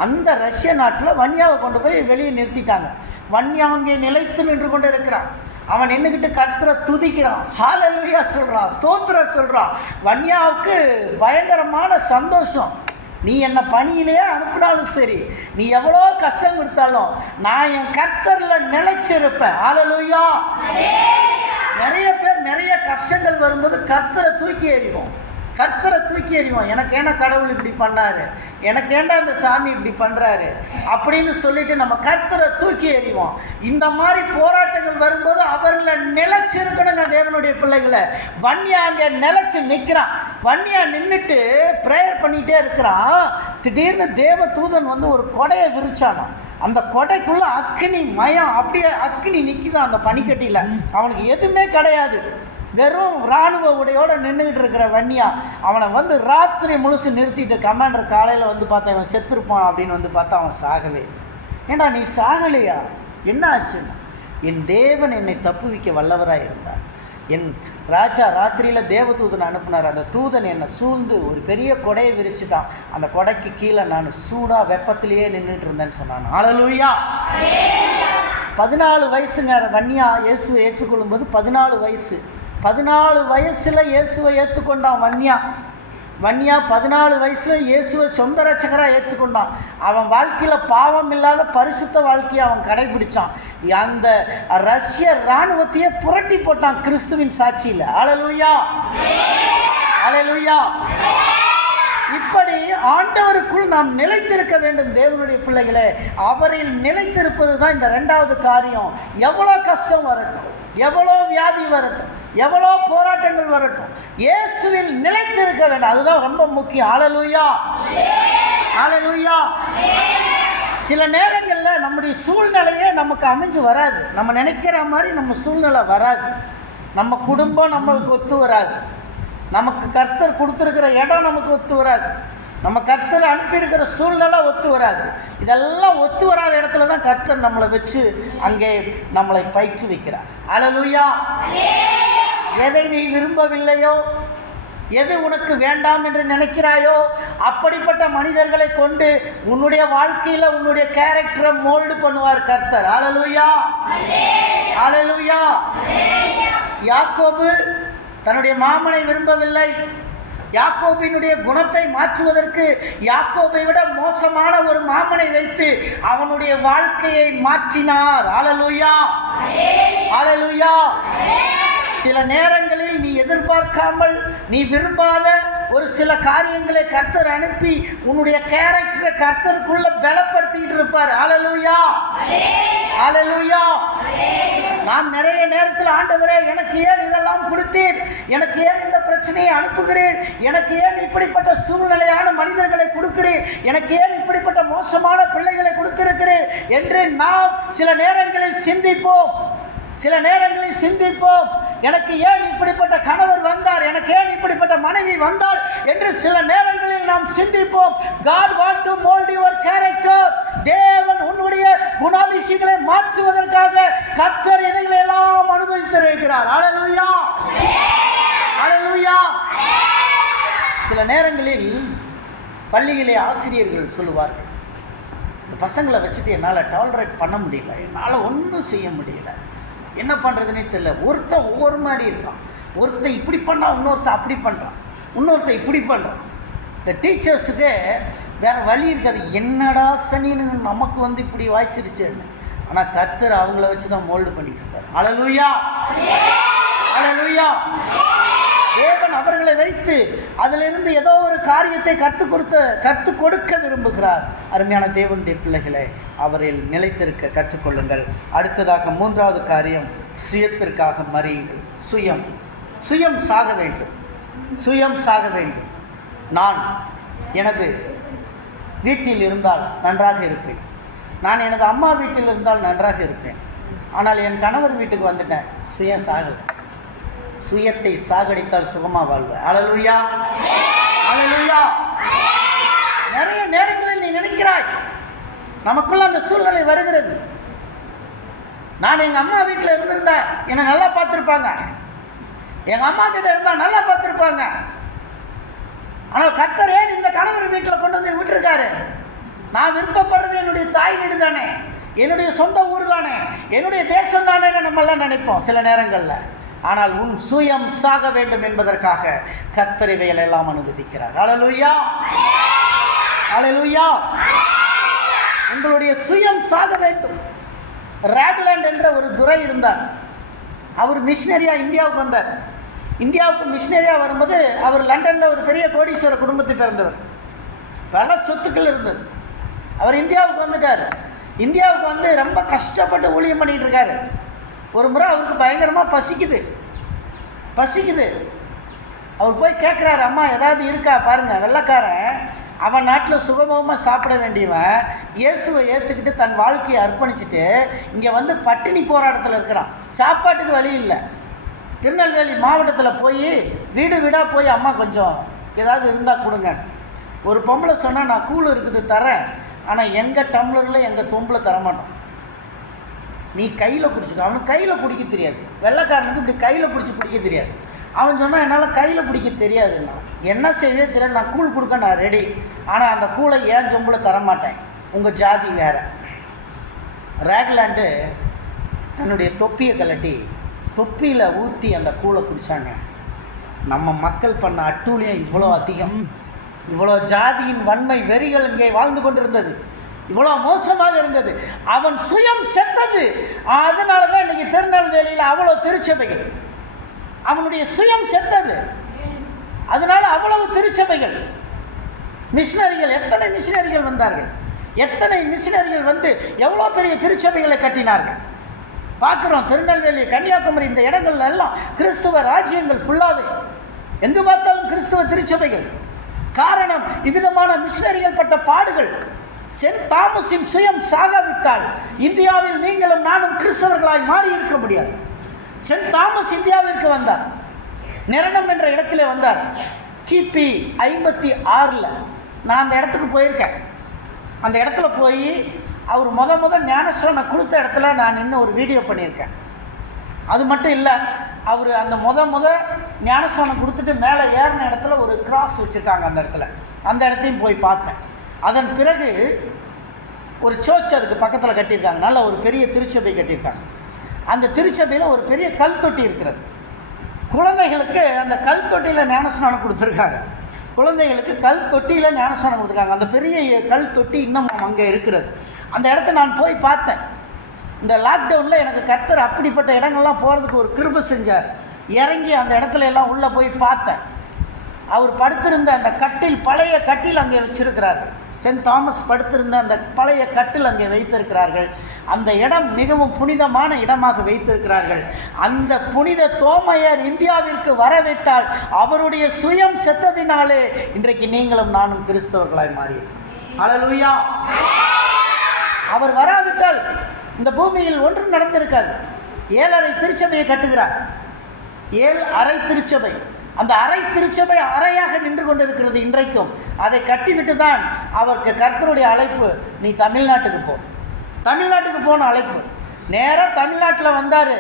அந்த ரஷ்ய நாட்டில் வன்யாவை கொண்டு போய் வெளியே நிறுத்திட்டாங்க. வன்யா அங்கே நிலைத்து நின்று கொண்டு இருக்கிறான். அவன் நின்றுக்கிட்டு கர்த்தரை துதிக்கிறான், ஹல்லேலூயா சொல்கிறான், ஸ்தோத்திரம் சொல்கிறான். வன்யாவுக்கு பயங்கரமான சந்தோஷம். நீ என்னை பணியிலேயே அனுப்பினாலும் சரி, நீ எவ்வளோ கஷ்டம் கொடுத்தாலும் நான் என் கர்த்தரில் நிலைச்சிருப்பேன். ஹல்லேலூயா. நிறைய பேர் நிறைய கஷ்டங்கள் வரும்போது கர்த்தரை தூக்கி எறிவோம், கர்த்தரை தூக்கி எறிவோம். எனக்கு ஏன்னா கடவுள் இப்படி பண்ணார், எனக்கு ஏண்டா அந்த சாமி இப்படி பண்ணுறாரு அப்படின்னு சொல்லிட்டு நம்ம கர்த்தரை தூக்கி எறிவோம். இந்த மாதிரி போராட்டங்கள் வரும்போது அவரில் நிலைச்சிருக்கணுங்க தேவனுடைய பிள்ளைகளை. வன்யா அங்கே நிலைச்சி நிற்கிறான். வன்யா நின்றுட்டு ப்ரேயர் பண்ணிகிட்டே இருக்கிறான். திடீர்னு தேவ தூதன் வந்து ஒரு கொடையை விரிச்சானான். அந்த கொடைக்குள்ளே அக்னி மயம், அப்படியே அக்னி நிற்கிதான் அந்த பனிக்கட்டியில். அவனுக்கு எதுவுமே கிடையாது, வெறும் இராணுவ உடையோடு நின்றுக்கிட்டு இருக்கிற வன்னியா. அவனை வந்து ராத்திரி முழுசு நிறுத்திட்டு கமாண்டர் காலையில் வந்து பார்த்தா இவன் செத்துருப்பான் அப்படின்னு வந்து பார்த்தா அவன் சாகவே. ஏண்டா நீ சாகலையா, என்ன ஆச்சுன்னா, என் தேவன் என்னை தப்புவிக்க வல்லவராக இருந்தார். என் ராஜா ராத்திரியில் தேவதூதனை அனுப்புனார். அந்த தூதன் என்னை சூழ்ந்து ஒரு பெரிய கொடையை விரிச்சிட்டான். அந்த கொடைக்கு கீழே நான் சூடாக வெப்பத்திலேயே நின்றுட்டு இருந்தேன்னு சொன்னான். ஹல்லேலூயா. 14 வயசுங்க வன்னியா இயேசுவை ஏற்றுக்கொள்ளும்போது 14 வயசு. 14 வயசில் இயேசுவை ஏற்றுக்கொண்டான் வன்னியா. வன்னியா 14 வயசில் இயேசுவை சொந்த ரட்சகராக ஏற்றுக்கொண்டான். அவன் வாழ்க்கையில் பாவம் இல்லாத பரிசுத்த வாழ்க்கையை அவன் கடைபிடிச்சான். அந்த ரஷ்ய இராணுவத்தையே புரட்டி போட்டான் கிறிஸ்துவின் சாட்சியில். அல்லேலூயா, அல்லேலூயா. இப்படி ஆண்டவருக்குள் நாம் நிலைத்திருக்க வேண்டும் தேவனுடைய பிள்ளைகளே. அவரில் நிலைத்திருப்பது தான் இந்த 2வது காரியம். எவ்வளோ கஷ்டம் வரட்டும், எவ்வளோ வியாதி வரட்டும், எவ்வளோ போராட்டங்கள் வரட்டும், இயேசுவில் நிலைத்திருக்க வேண்டும். அதுதான் ரொம்ப முக்கியம். அல்லேலூயா, அல்லேலூயா. சில நேரங்களில் நம்முடைய சூழ்நிலையே நமக்கு அமைஞ்சு வராது. நம்ம நினைக்கிற மாதிரி நம்ம சூழ்நிலை வராது. நம்ம குடும்பம் நம்மளுக்கு ஒத்து வராது. நமக்கு கர்த்தர் கொடுத்துருக்கிற இடம் நமக்கு ஒத்து வராது. நம்ம கர்த்தர் அனுப்பியிருக்கிற சூழ்நிலை ஒத்து வராது. இதெல்லாம் ஒத்து வராத இடத்துல தான் கர்த்தர் நம்மளை வச்சு அங்கே நம்மளை பயிற்றுவிக்கிறார். அல்லேலூயா. எதை நீ விரும்பவில்லையோ, எது உனக்கு வேண்டாம் என்று நினைக்கிறாயோ, அப்படிப்பட்ட மனிதர்களை கொண்டு உன்னுடைய வாழ்க்கையில் உன்னுடைய கேரக்டரை மோல்டு பண்ணுவார் கர்த்தர். அல்லேலூயா, அல்லேலூயா. யாக்கோபு தன்னுடைய மாமனை விரும்பவில்லை. யாக்கோபினுடைய குணத்தை மாற்றுவதற்கு யாக்கோபை விட மோசமான ஒரு மாமனை வைத்து அவனுடைய வாழ்க்கையை மாற்றினார். அல்லேலூயா, அல்லேலூயா. சில நேரங்களில் நீ எதிர்பார்க்காமல், நீ விரும்பாத ஒரு சில காரியங்களை கர்த்தர் அனுப்பி உன்னுடைய கேரக்டரை கர்த்தருக்குள்ள பலப்படுத்திக்கிட்டு இருப்பார். அல்லேலூயா, அல்லேலூயா. நாம் நிறைய நேரத்தில் ஆண்டவரே எனக்கு ஏன் இதெல்லாம் கொடுத்தீர், எனக்கு ஏன் இந்த பிரச்சனையை அனுப்புகிறீர், எனக்கு ஏன் இப்படிப்பட்ட சூழ்நிலையான மனிதர்களை கொடுக்கிறீர், எனக்கு ஏன் இப்படிப்பட்ட மோசமான பிள்ளைகளை கொடுத்திருக்கிறீர் என்று நாம் சில நேரங்களில் சிந்திப்போம். சில நேரங்களில் சிந்திப்போம், எனக்கு ஏன் இப்படிப்பட்ட கணவர் வந்தார், எனக்கு ஏன் இப்படிப்பட்ட மனைவி வந்தார் என்று சில நேரங்களில் நாம் சிந்திப்போம். God want to mold your character. தேவன் உன்னுடைய குணாதிசயங்களை மாற்றுவதற்காக கர்த்தர் இவைகளை எல்லாம் அனுமதித்திருக்கிறார். அல்லேலூயா, அல்லேலூயா. சில நேரங்களில் பள்ளியிலே ஆசிரியர்கள் சொல்லுவார்கள், இந்த பசங்களை வச்சுட்டு என்னால் டாலரேட் பண்ண முடியல, என்னால் ஒன்றும் செய்ய முடியல, என்ன பண்ணுறதுனே தெரியல. ஒருத்தன் ஒவ்வொரு மாதிரி இருக்கான். ஒருத்தன் இப்படி பண்ணால் இன்னொருத்தன் அப்படி பண்ணுறான், இன்னொருத்தன் இப்படி பண்ணுறான். இந்த டீச்சர்ஸுக்கு வேறு வழி இருக்காது. என்னடா சனின்னு நமக்கு வந்து இப்படி வாய்ச்சிருச்சுன்னு. ஆனால் கர்த்தர் அவங்கள வச்சு தான் மோல்டு பண்ணிட்டு இருப்பார். அல்லேலூயா, அல்லேலூயா. தேவன் அவர்களை வைத்து அதிலிருந்து ஏதோ ஒரு காரியத்தை கற்றுக் கொடுக்க விரும்புகிறார். அருமையான தேவனுடைய பிள்ளைகளை, அவரில் நிலைத்திருக்க கற்றுக்கொள்ளுங்கள். அடுத்ததாக 3வது காரியம், சுயத்திற்காக மறியுங்கள். சுயம் சாக வேண்டும். சுயம் சாக வேண்டும். நான் எனது வீட்டில் இருந்தால் நன்றாக இருப்பேன், நான் எனது அம்மா வீட்டில் இருந்தால் நன்றாக இருப்பேன். ஆனால் என் கணவர் வீட்டுக்கு வந்துட்டேன், சுயம் சாகலை. சுயத்தை சாகடித்தால் சுகமா வாழ்வேன். அல்லேலூயா, அல்லேலூயா. நிறைய நேரங்களில் நீ நினைக்கிறாய், நமக்குள்ள அந்த சூழ்நிலை வருகிறது. நான் எங்கள் அம்மா வீட்டில் இருந்திருந்தேன் என்னை நல்லா பார்த்துருப்பாங்க, எங்கள் அம்மா கிட்ட இருந்தால் நல்லா பார்த்துருப்பாங்க. ஆனால் கர்த்தர் ஏன் இந்த கணவர் வீட்டில் கொண்டு வந்து விட்டுருக்காரு? நான் விருப்பப்படுறது என்னுடைய தாய் வீடு தானே, என்னுடைய சொந்த ஊர் தானே, என்னுடைய தேசம் தானே நம்மெல்லாம் நினைப்போம் சில நேரங்களில். ஆனால் உன் சுயம் சாக வேண்டும் என்பதற்காக கர்த்தர் இவைகளை எல்லாம் அனுமதிக்கிறார். அல்லேலூயா, அல்லேலூயா. உங்களுடைய சுயம் சாக வேண்டும். ராக்லாண்ட் என்ற ஒரு துரை இருந்தார். அவர் மிஷினரியாக இந்தியாவுக்கு வந்தார். இந்தியாவுக்கு மிஷினரியாக வரும்போது அவர் லண்டனில் ஒரு பெரிய கோடீஸ்வர குடும்பத்தை பிறந்தவர். பல சொத்துக்கள் இருந்தது. அவர் இந்தியாவுக்கு வந்துட்டார். இந்தியாவுக்கு வந்து ரொம்ப கஷ்டப்பட்டு ஊழியம் பண்ணிகிட்டு இருக்காரு. ஒரு முறை அவருக்கு பயங்கரமாக பசிக்குது. அவர் போய் கேட்குறாரு, அம்மா ஏதாவது இருக்கா பாருங்கள். வெள்ளைக்காரன் அவன் நாட்டில் சுகபமாக சாப்பிட வேண்டியவன் இயேசுவை ஏற்றுக்கிட்டு தன் வாழ்க்கையை அர்ப்பணிச்சுட்டு இங்கே வந்து பட்டினி போராட்டத்தில் இருக்கிறான். சாப்பாட்டுக்கு வழி இல்லை. திருநெல்வேலி மாவட்டத்தில் போய் வீடு வீடாக போய் அம்மா கொஞ்சம் ஏதாவது இருந்தால் கொடுங்க. ஒரு பொம்பளை சொன்னால் நான் கூழ் இருக்குது தரேன், ஆனால் எங்கள் டம்ளரில் எங்கள் சொம்பில் தரமாட்டோம், நீ கையில் குடிச்சிக்கோ. அவனுக்கு கையில் குடிக்க தெரியாது. வெள்ளைக்காரனுக்கு இப்படி கையில் பிடிச்சி குடிக்க தெரியாது. அவன் சொன்னால் என்னால் கையில் பிடிக்க தெரியாதுன்னா என்ன செய்வே தெரியாது, நான் கூழ் கொடுக்க நான் ரெடி, ஆனால் அந்த கூழை ஏன் சொம்பில் தரமாட்டேன், உங்கள் ஜாதி வேறு. ராக்லாண்டு தன்னுடைய தொப்பியை கலட்டி தொப்பியில் ஊற்றி அந்த கூழை குடித்தாங்க. நம்ம மக்கள் பண்ண அட்டூழியம் இவ்வளோ அதிகம், இவ்வளோ ஜாதியின் வன்மை வெறிகள் இங்கே வாழ்ந்து கொண்டிருந்தது, இவ்வளோ மோசமாக இருந்தது. அவன் சுயம் செத்தது. அதனால தான் இன்றைக்கி திருநெல்வேலியில் அவ்வளோ திருச்சபைகள். அவனுடைய சுயம் செத்தது, அதனால அவ்வளவு திருச்சபைகள். மிஷினரிகள், எத்தனை மிஷினரிகள் வந்தார்கள், எத்தனை மிஷினரிகள் வந்து எவ்வளோ பெரிய திருச்சபைகளை கட்டினார்கள். பார்க்குறோம் திருநெல்வேலி, கன்னியாகுமரி, இந்த இடங்கள்ல எல்லாம் கிறிஸ்துவ ராஜ்யங்கள் ஃபுல்லாகவே, எங்கு பார்த்தாலும் கிறிஸ்துவ திருச்சபைகள். காரணம், இவ்விதமான மிஷினரிகள் பட்ட பாடுகள். சென்ட் தாமஸின் சுயம் சாகாவிட்டால் இந்தியாவில் நீங்களும் நானும் கிறிஸ்தவர்களாய் மாறி இருக்க முடியாது. சென்ட் தாமஸ் இந்தியாவிற்கு வந்தார், நிரணம் என்ற இடத்திலே வந்தார். கிபி 56 நான் அந்த இடத்துக்கு போயிருக்கேன். அந்த இடத்துல போய் அவர் முத ஞானஸ்நானம் கொடுத்த இடத்துல நான் இன்னும் ஒரு வீடியோ பண்ணியிருக்கேன். அது மட்டும் இல்லை, அவர் அந்த முத ஞானஸ்நானம் கொடுத்துட்டு மேலே ஏறின இடத்துல ஒரு கிராஸ் வச்சுருக்காங்க. அந்த இடத்துல, அந்த இடத்தையும் போய் பார்த்தேன். அதன் பிறகு ஒரு சர்ச் அதுக்கு பக்கத்தில் கட்டியிருக்காங்க, நல்ல ஒரு பெரிய திருச்சபை கட்டியிருக்காங்க. அந்த திருச்சபையில் ஒரு பெரிய கல் தொட்டி இருக்கிறது. குழந்தைகளுக்கு அந்த கல் தொட்டியில் ஞானஸ்நானம் கொடுத்துருக்காங்க. குழந்தைகளுக்கு கல் தொட்டியில் ஞானஸ்நானம் கொடுத்துருக்காங்க. அந்த பெரிய கல் தொட்டி இன்னும் அங்கே இருக்கிறது. அந்த இடத்த நான் போய் பார்த்தேன். இந்த லாக்டவுனில் எனக்கு கர்த்தர் அப்படிப்பட்ட இடங்கள்லாம் போகிறதுக்கு ஒரு கிருபை செஞ்சார். இறங்கி அந்த இடத்துல எல்லாம் உள்ளே போய் பார்த்தேன். அவர் படுத்திருந்த அந்த கட்டில், பழைய கட்டில் அங்கே வச்சிருக்கிறார். சென்ட் தாமஸ் படுத்திருந்த அந்த பழைய கட்டில் அங்கே வைத்திருக்கிறார்கள். அந்த இடம் மிகவும் புனிதமான இடமாக வைத்திருக்கிறார்கள். அந்த புனித தோமையர் இந்தியாவிற்கு வரவிட்டால் அவருடைய சுயம் செத்ததினாலே இன்றைக்கு நீங்களும் நானும் கிறிஸ்தவர்களாய் மாறியிருக்கோம். ஹல்லேலூயா. அவர் வராவிட்டால் இந்த பூமியில் ஒன்றும் நடந்திருக்காது. 7 திருச்சபையை கட்டுகிறார். 7 திருச்சபை. அந்த அரை திருச்சபை அறையாக நின்று கொண்டிருக்கிறது இன்றைக்கும். அதை கட்டிவிட்டு தான் அவருக்கு கர்த்தருடைய அழைப்பு, நீ தமிழ்நாட்டுக்கு போ. தமிழ்நாட்டுக்கு போன அழைப்பு. நேராக தமிழ்நாட்டில் வந்தார்.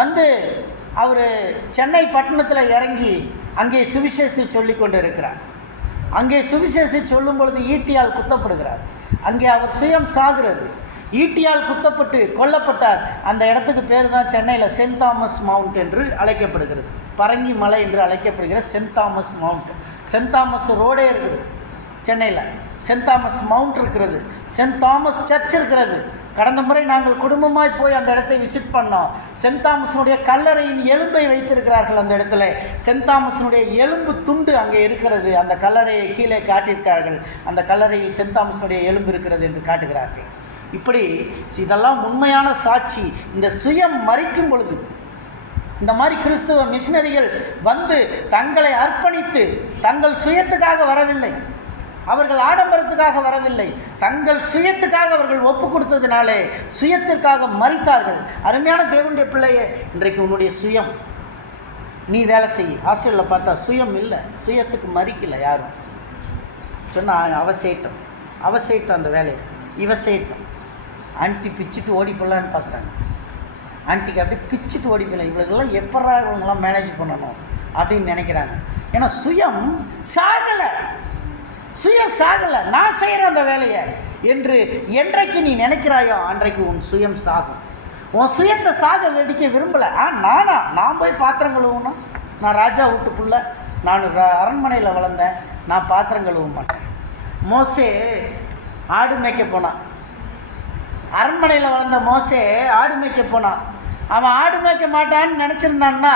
வந்து அவர் சென்னை பட்டணத்தில் இறங்கி அங்கே சுவிசேஷத்தை சொல்லி கொண்டு இருக்கிறார். அங்கே சுவிசேஷத்தை சொல்லும் பொழுது ஈட்டியால் குத்தப்படுகிறார். அங்கே அவர் சுயம் சாகிறது. ஈட்டியால் குத்தப்பட்டு கொல்லப்பட்டார். அந்த இடத்துக்கு பேர் தான் சென்னையில் சென்ட் தாமஸ் மவுண்ட் என்று அழைக்கப்படுகிறது. பரங்கி மலை என்று அழைக்கப்படுகிற Saint Thomas Mount. Saint Thomas ரோடே இருக்குது சென்னையில். சென்ட் தாமஸ் மவுண்ட் இருக்கிறது. சென்ட் தாமஸ் சர்ச் இருக்கிறது. கடந்த முறை நாங்கள் குடும்பமாய் போய் அந்த இடத்தை விசிட் பண்ணோம். சென்ட் தாமஸனுடைய கல்லறையின் எலும்பை வைத்திருக்கிறார்கள் அந்த இடத்துல. சென்ட் தாமஸனுடைய எலும்பு துண்டு அங்கே இருக்கிறது. அந்த கல்லறையை கீழே காட்டியிருக்கிறார்கள். அந்த கல்லறையில் சென்ட் தாமஸனுடைய எலும்பு இருக்கிறது என்று காட்டுகிறார்கள். இப்படி இதெல்லாம் உண்மையான சாட்சி. இந்த சுயம் மறிக்கும் பொழுது இந்த மாதிரி கிறிஸ்துவ மிஷினரிகள் வந்து தங்களை அர்ப்பணித்து தங்கள் சுயத்துக்காக வரவில்லை, அவர்கள் ஆடம்பரத்துக்காக வரவில்லை, தங்கள் சுயத்துக்காக அவர்கள் ஒப்பு கொடுத்ததினாலே சுயத்திற்காக மறித்தார்கள். அருமையான தேவனுடைய பிள்ளையே, இன்றைக்கு உன்னுடைய சுயம், நீ வேலை செய்ய. ஹாஸ்டலில் பார்த்தா சுயம் இல்லை, சுயத்துக்கு மறிக்கல யாரும். சொன்னால் அவ செய்யட்டும் அந்த வேலையை, இவ செய்யட்டும். ஆண்டி பிச்சுட்டு ஓடி போடலான்னு பார்க்குறாங்க. ஆண்டிக்கு அப்படியே பிச்சுட்டு ஓடி போயிடலாம். இவங்களுக்கெல்லாம் எப்படா இவங்கெல்லாம் மேனேஜ் பண்ணணும் அப்படின்னு நினைக்கிறாங்க. ஏன்னா சுயம் சாகலை, நான் செய்கிறேன் அந்த வேலையை என்று என்றைக்கு நீ நினைக்கிறாயோ அன்றைக்கு உன் சுயம் சாகும். உன் சுயத்தை சாக வெடிக்க விரும்பலை. நான் போய் பாத்திரம் கழுவணும், நான் ராஜா வீட்டு புள்ள, நான் அரண்மனையில் வளர்ந்தேன், நான் பாத்திரம் கழுவ மாட்டேன். மோசே ஆடு மேய்க்க போனான். அரண்மனையில் வளர்ந்த மோசே ஆடு மேய்க்க போனான். அவன் ஆடு மேய்க்க மாட்டான்னு நினச்சிருந்தான்னா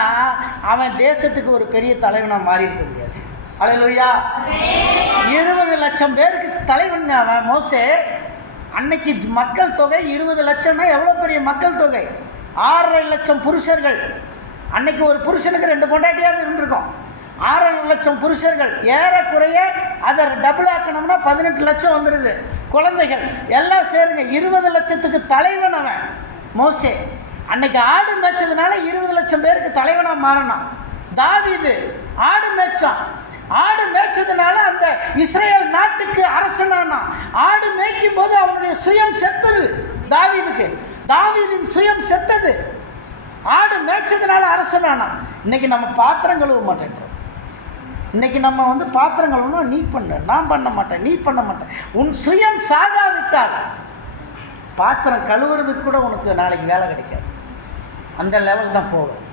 அவன் தேசத்துக்கு ஒரு பெரிய தலைவனாக மாறி இருக்க முடியாது. அல்லேலூயா. 20 லட்சம் பேருக்கு தலைவன் அவன் மோசே. அன்னைக்கு மக்கள் தொகை 20 லட்சம்னா எவ்வளோ பெரிய மக்கள் தொகை. 6.5 லட்சம் புருஷர்கள். அன்னைக்கு ஒரு புருஷனுக்கு 2 பொண்டாட்டியாவது இருந்திருக்கும். 6.5 லட்சம் புருஷர்கள். ஏறக்குறைய அதை டபுள் ஆக்கணும்னா 18 லட்சம் வந்துடுது. குழந்தைகள் எல்லாம் சேருங்க, 20 லட்சத்துக்கு தலைவன் அவன் மோசே. அன்னைக்கு ஆடு மேய்ச்சதுனால 20 லட்சம் பேருக்கு தலைவனாக மாறினான். தாவீது ஆடு மேய்ச்சான். ஆடு மேய்ச்சதுனால அந்த இஸ்ரேல் நாட்டுக்கு அரசனானான். ஆடு மேய்க்கும் போது அவனுடைய சுயம் செத்தது. தாவீதின் சுயம் செத்தது. ஆடு மேய்ச்சதுனால அரசனானான். இன்னைக்கு நம்ம பாத்திரம் கழுவ மாட்டேன். இன்றைக்கி நம்ம பாத்திரம் கழுவணும், நீ பண்ண, நான் பண்ண மாட்டேன், நீ பண்ண மாட்டேன். உன் சுயம் சாகாவிட்டால் பாத்திரம் கழுவுறதுக்கு கூட உனக்கு நாளைக்கு வேலை கிடைக்காது. அந்த லெவல் தான் போகும்.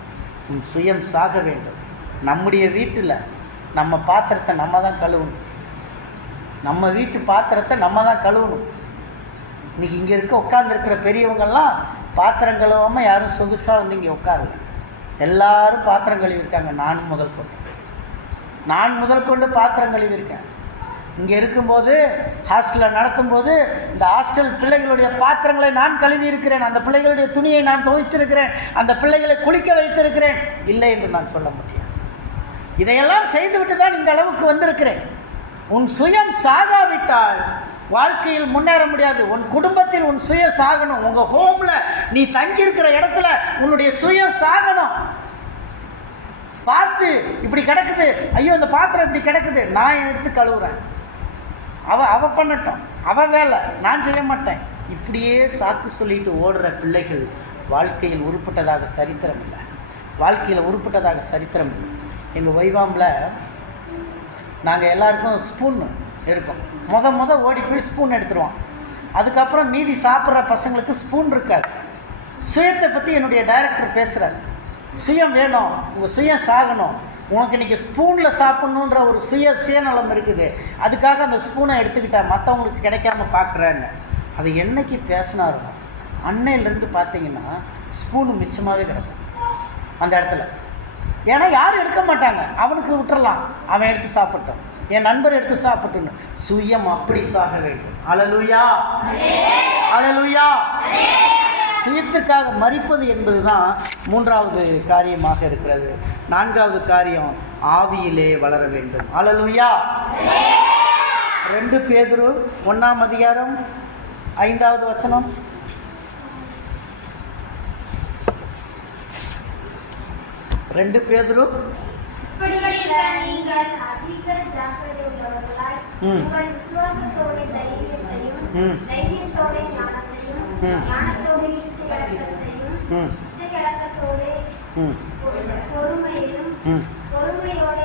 உன் சுயம் சாக வேண்டும். நம்முடைய வீட்டில் நம்ம பாத்திரத்தை நம்ம தான் கழுவணும். நம்ம வீட்டு பாத்திரத்தை நம்ம தான் கழுவணும். இன்றைக்கி இங்கே உட்கார்ந்துருக்கிற பெரியவங்கள்லாம் பாத்திரம் கழுவாமல் யாரும் சொகுசாக வந்து இங்கே உட்காரல. எல்லாரும் பாத்திரம் கழுவிருக்காங்க. நான் முதல் கொண்டு பாத்திரம் கழுவிருக்கேன். இங்கே இருக்கும்போது ஹாஸ்டலில் நடத்தும்போது இந்த ஹாஸ்டல் பிள்ளைகளுடைய பாத்திரங்களை நான் கழுவி இருக்கிறேன். அந்த பிள்ளைகளுடைய துணியை நான் துவைத்திருக்கிறேன். அந்த பிள்ளைகளை குளிக்க வைத்திருக்கிறேன். இல்லை என்று நான் சொல்ல முடியாது. இதையெல்லாம் செய்துவிட்டு தான் இந்த அளவுக்கு வந்திருக்கிறேன். உன் சுயம் சாகாவிட்டால் வாழ்க்கையில் முன்னேற முடியாது. உன் குடும்பத்தில் உன் சுயம் சாகணும். உங்கள் ஹோமில் நீ தங்கியிருக்கிற இடத்துல உன்னுடைய சுயம் சாகணும். பார்த்து இப்படி கிடக்குது, ஐயோ இந்த பாத்திரம் இப்படி கிடக்குது, நான் எடுத்து கழுவுறேன், அவ பண்ணட்டும், வேலை, நான் செய்ய மாட்டேன், இப்படியே சாக்கு சொல்லிட்டு ஓடுற பிள்ளைகள் வாழ்க்கையில் உருப்பட்டதாக சரித்திரம் இல்லை. எங்கள் வைவாமில் நாங்கள் எல்லாருக்கும் ஸ்பூன் இருக்கும். முத ஓடி போய் ஸ்பூன் எடுத்துருவோம். அதுக்கப்புறம் மீதி சாப்பிட்ற பசங்களுக்கு ஸ்பூன் இருக்காது. சுயத்தை பற்றி என்னுடைய டைரக்டர் பேசுகிறார். சுயம் வேணும், உங்கள் சுயம் சாகணும், உனக்கு இன்றைக்கி ஸ்பூனில் சாப்பிட்ணுன்ற ஒரு சுயநலம் இருக்குது, அதுக்காக அந்த ஸ்பூனை எடுத்துக்கிட்டேன், மற்றவங்களுக்கு கிடைக்காம பார்க்குறேன்னு. அது என்னைக்கு பேசினாரோ அன்னையிலேருந்து பார்த்தீங்கன்னா ஸ்பூனு மிச்சமாகவே கிடக்கும் அந்த இடத்துல. ஏன்னா யாரும் எடுக்க மாட்டாங்க, அவனுக்கு விட்டுறலாம், அவன் எடுத்து சாப்பிட்டோம், என் நண்பர் எடுத்து சாப்பிட்டுன்னு. சுயம் அப்படி சாக வேண்டும். அல்லேலூயா, அல்லேலூயா. சுயத்திற்காக மரிப்பது என்பது தான் 3வது காரியமாக இருக்கிறது. 4வது காரியம் ஆவியிலே வளர வேண்டும். அல்லேலூயா. 2 பேதுரு 1ஆம் அதிகாரம் 5வது வசனம். 2 பேதுரு நீங்கள் அதிக ஜாக்கிரதை உள்ளவர்களாய் உங்கள் விசுவாசத்தோட தைரியத்தோட ஞானத்தையும் ஞானத்தோட இச்சையடக்கத்தோட பொறுமையையும் பொறுமையோட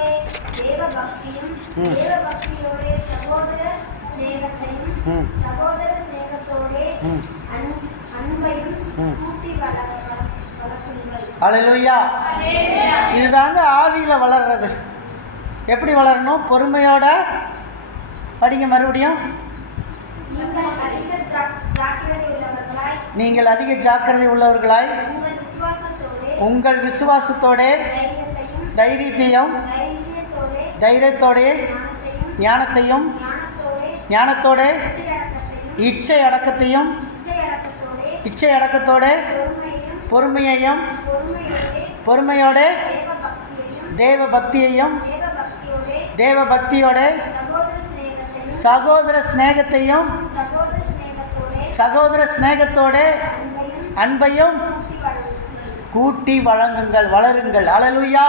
தேவ பக்தியோட சகோதர ஸ்நேகத்தோட அன்பையும் கூட்டி வளர்க்குங்கள். அல்லேலூயா. இதுதாங்க ஆவியில் வளர்றது. எப்படி வளரணும்? பொறுமையோட படிங்க மறுபடியும். நீங்கள் அதிக ஜாக்கிரதை உள்ளவர்களாய் உங்கள் விசுவாசத்தோட தைரியத்தோட ஞானத்தோட இச்சை அடக்கத்தோட பொறுமையோட தேவ பக்தியோட சகோதர ஸ்நேகத்தோட அன்பையும் கூட்டி வளருங்கள். அல்லேலூயா.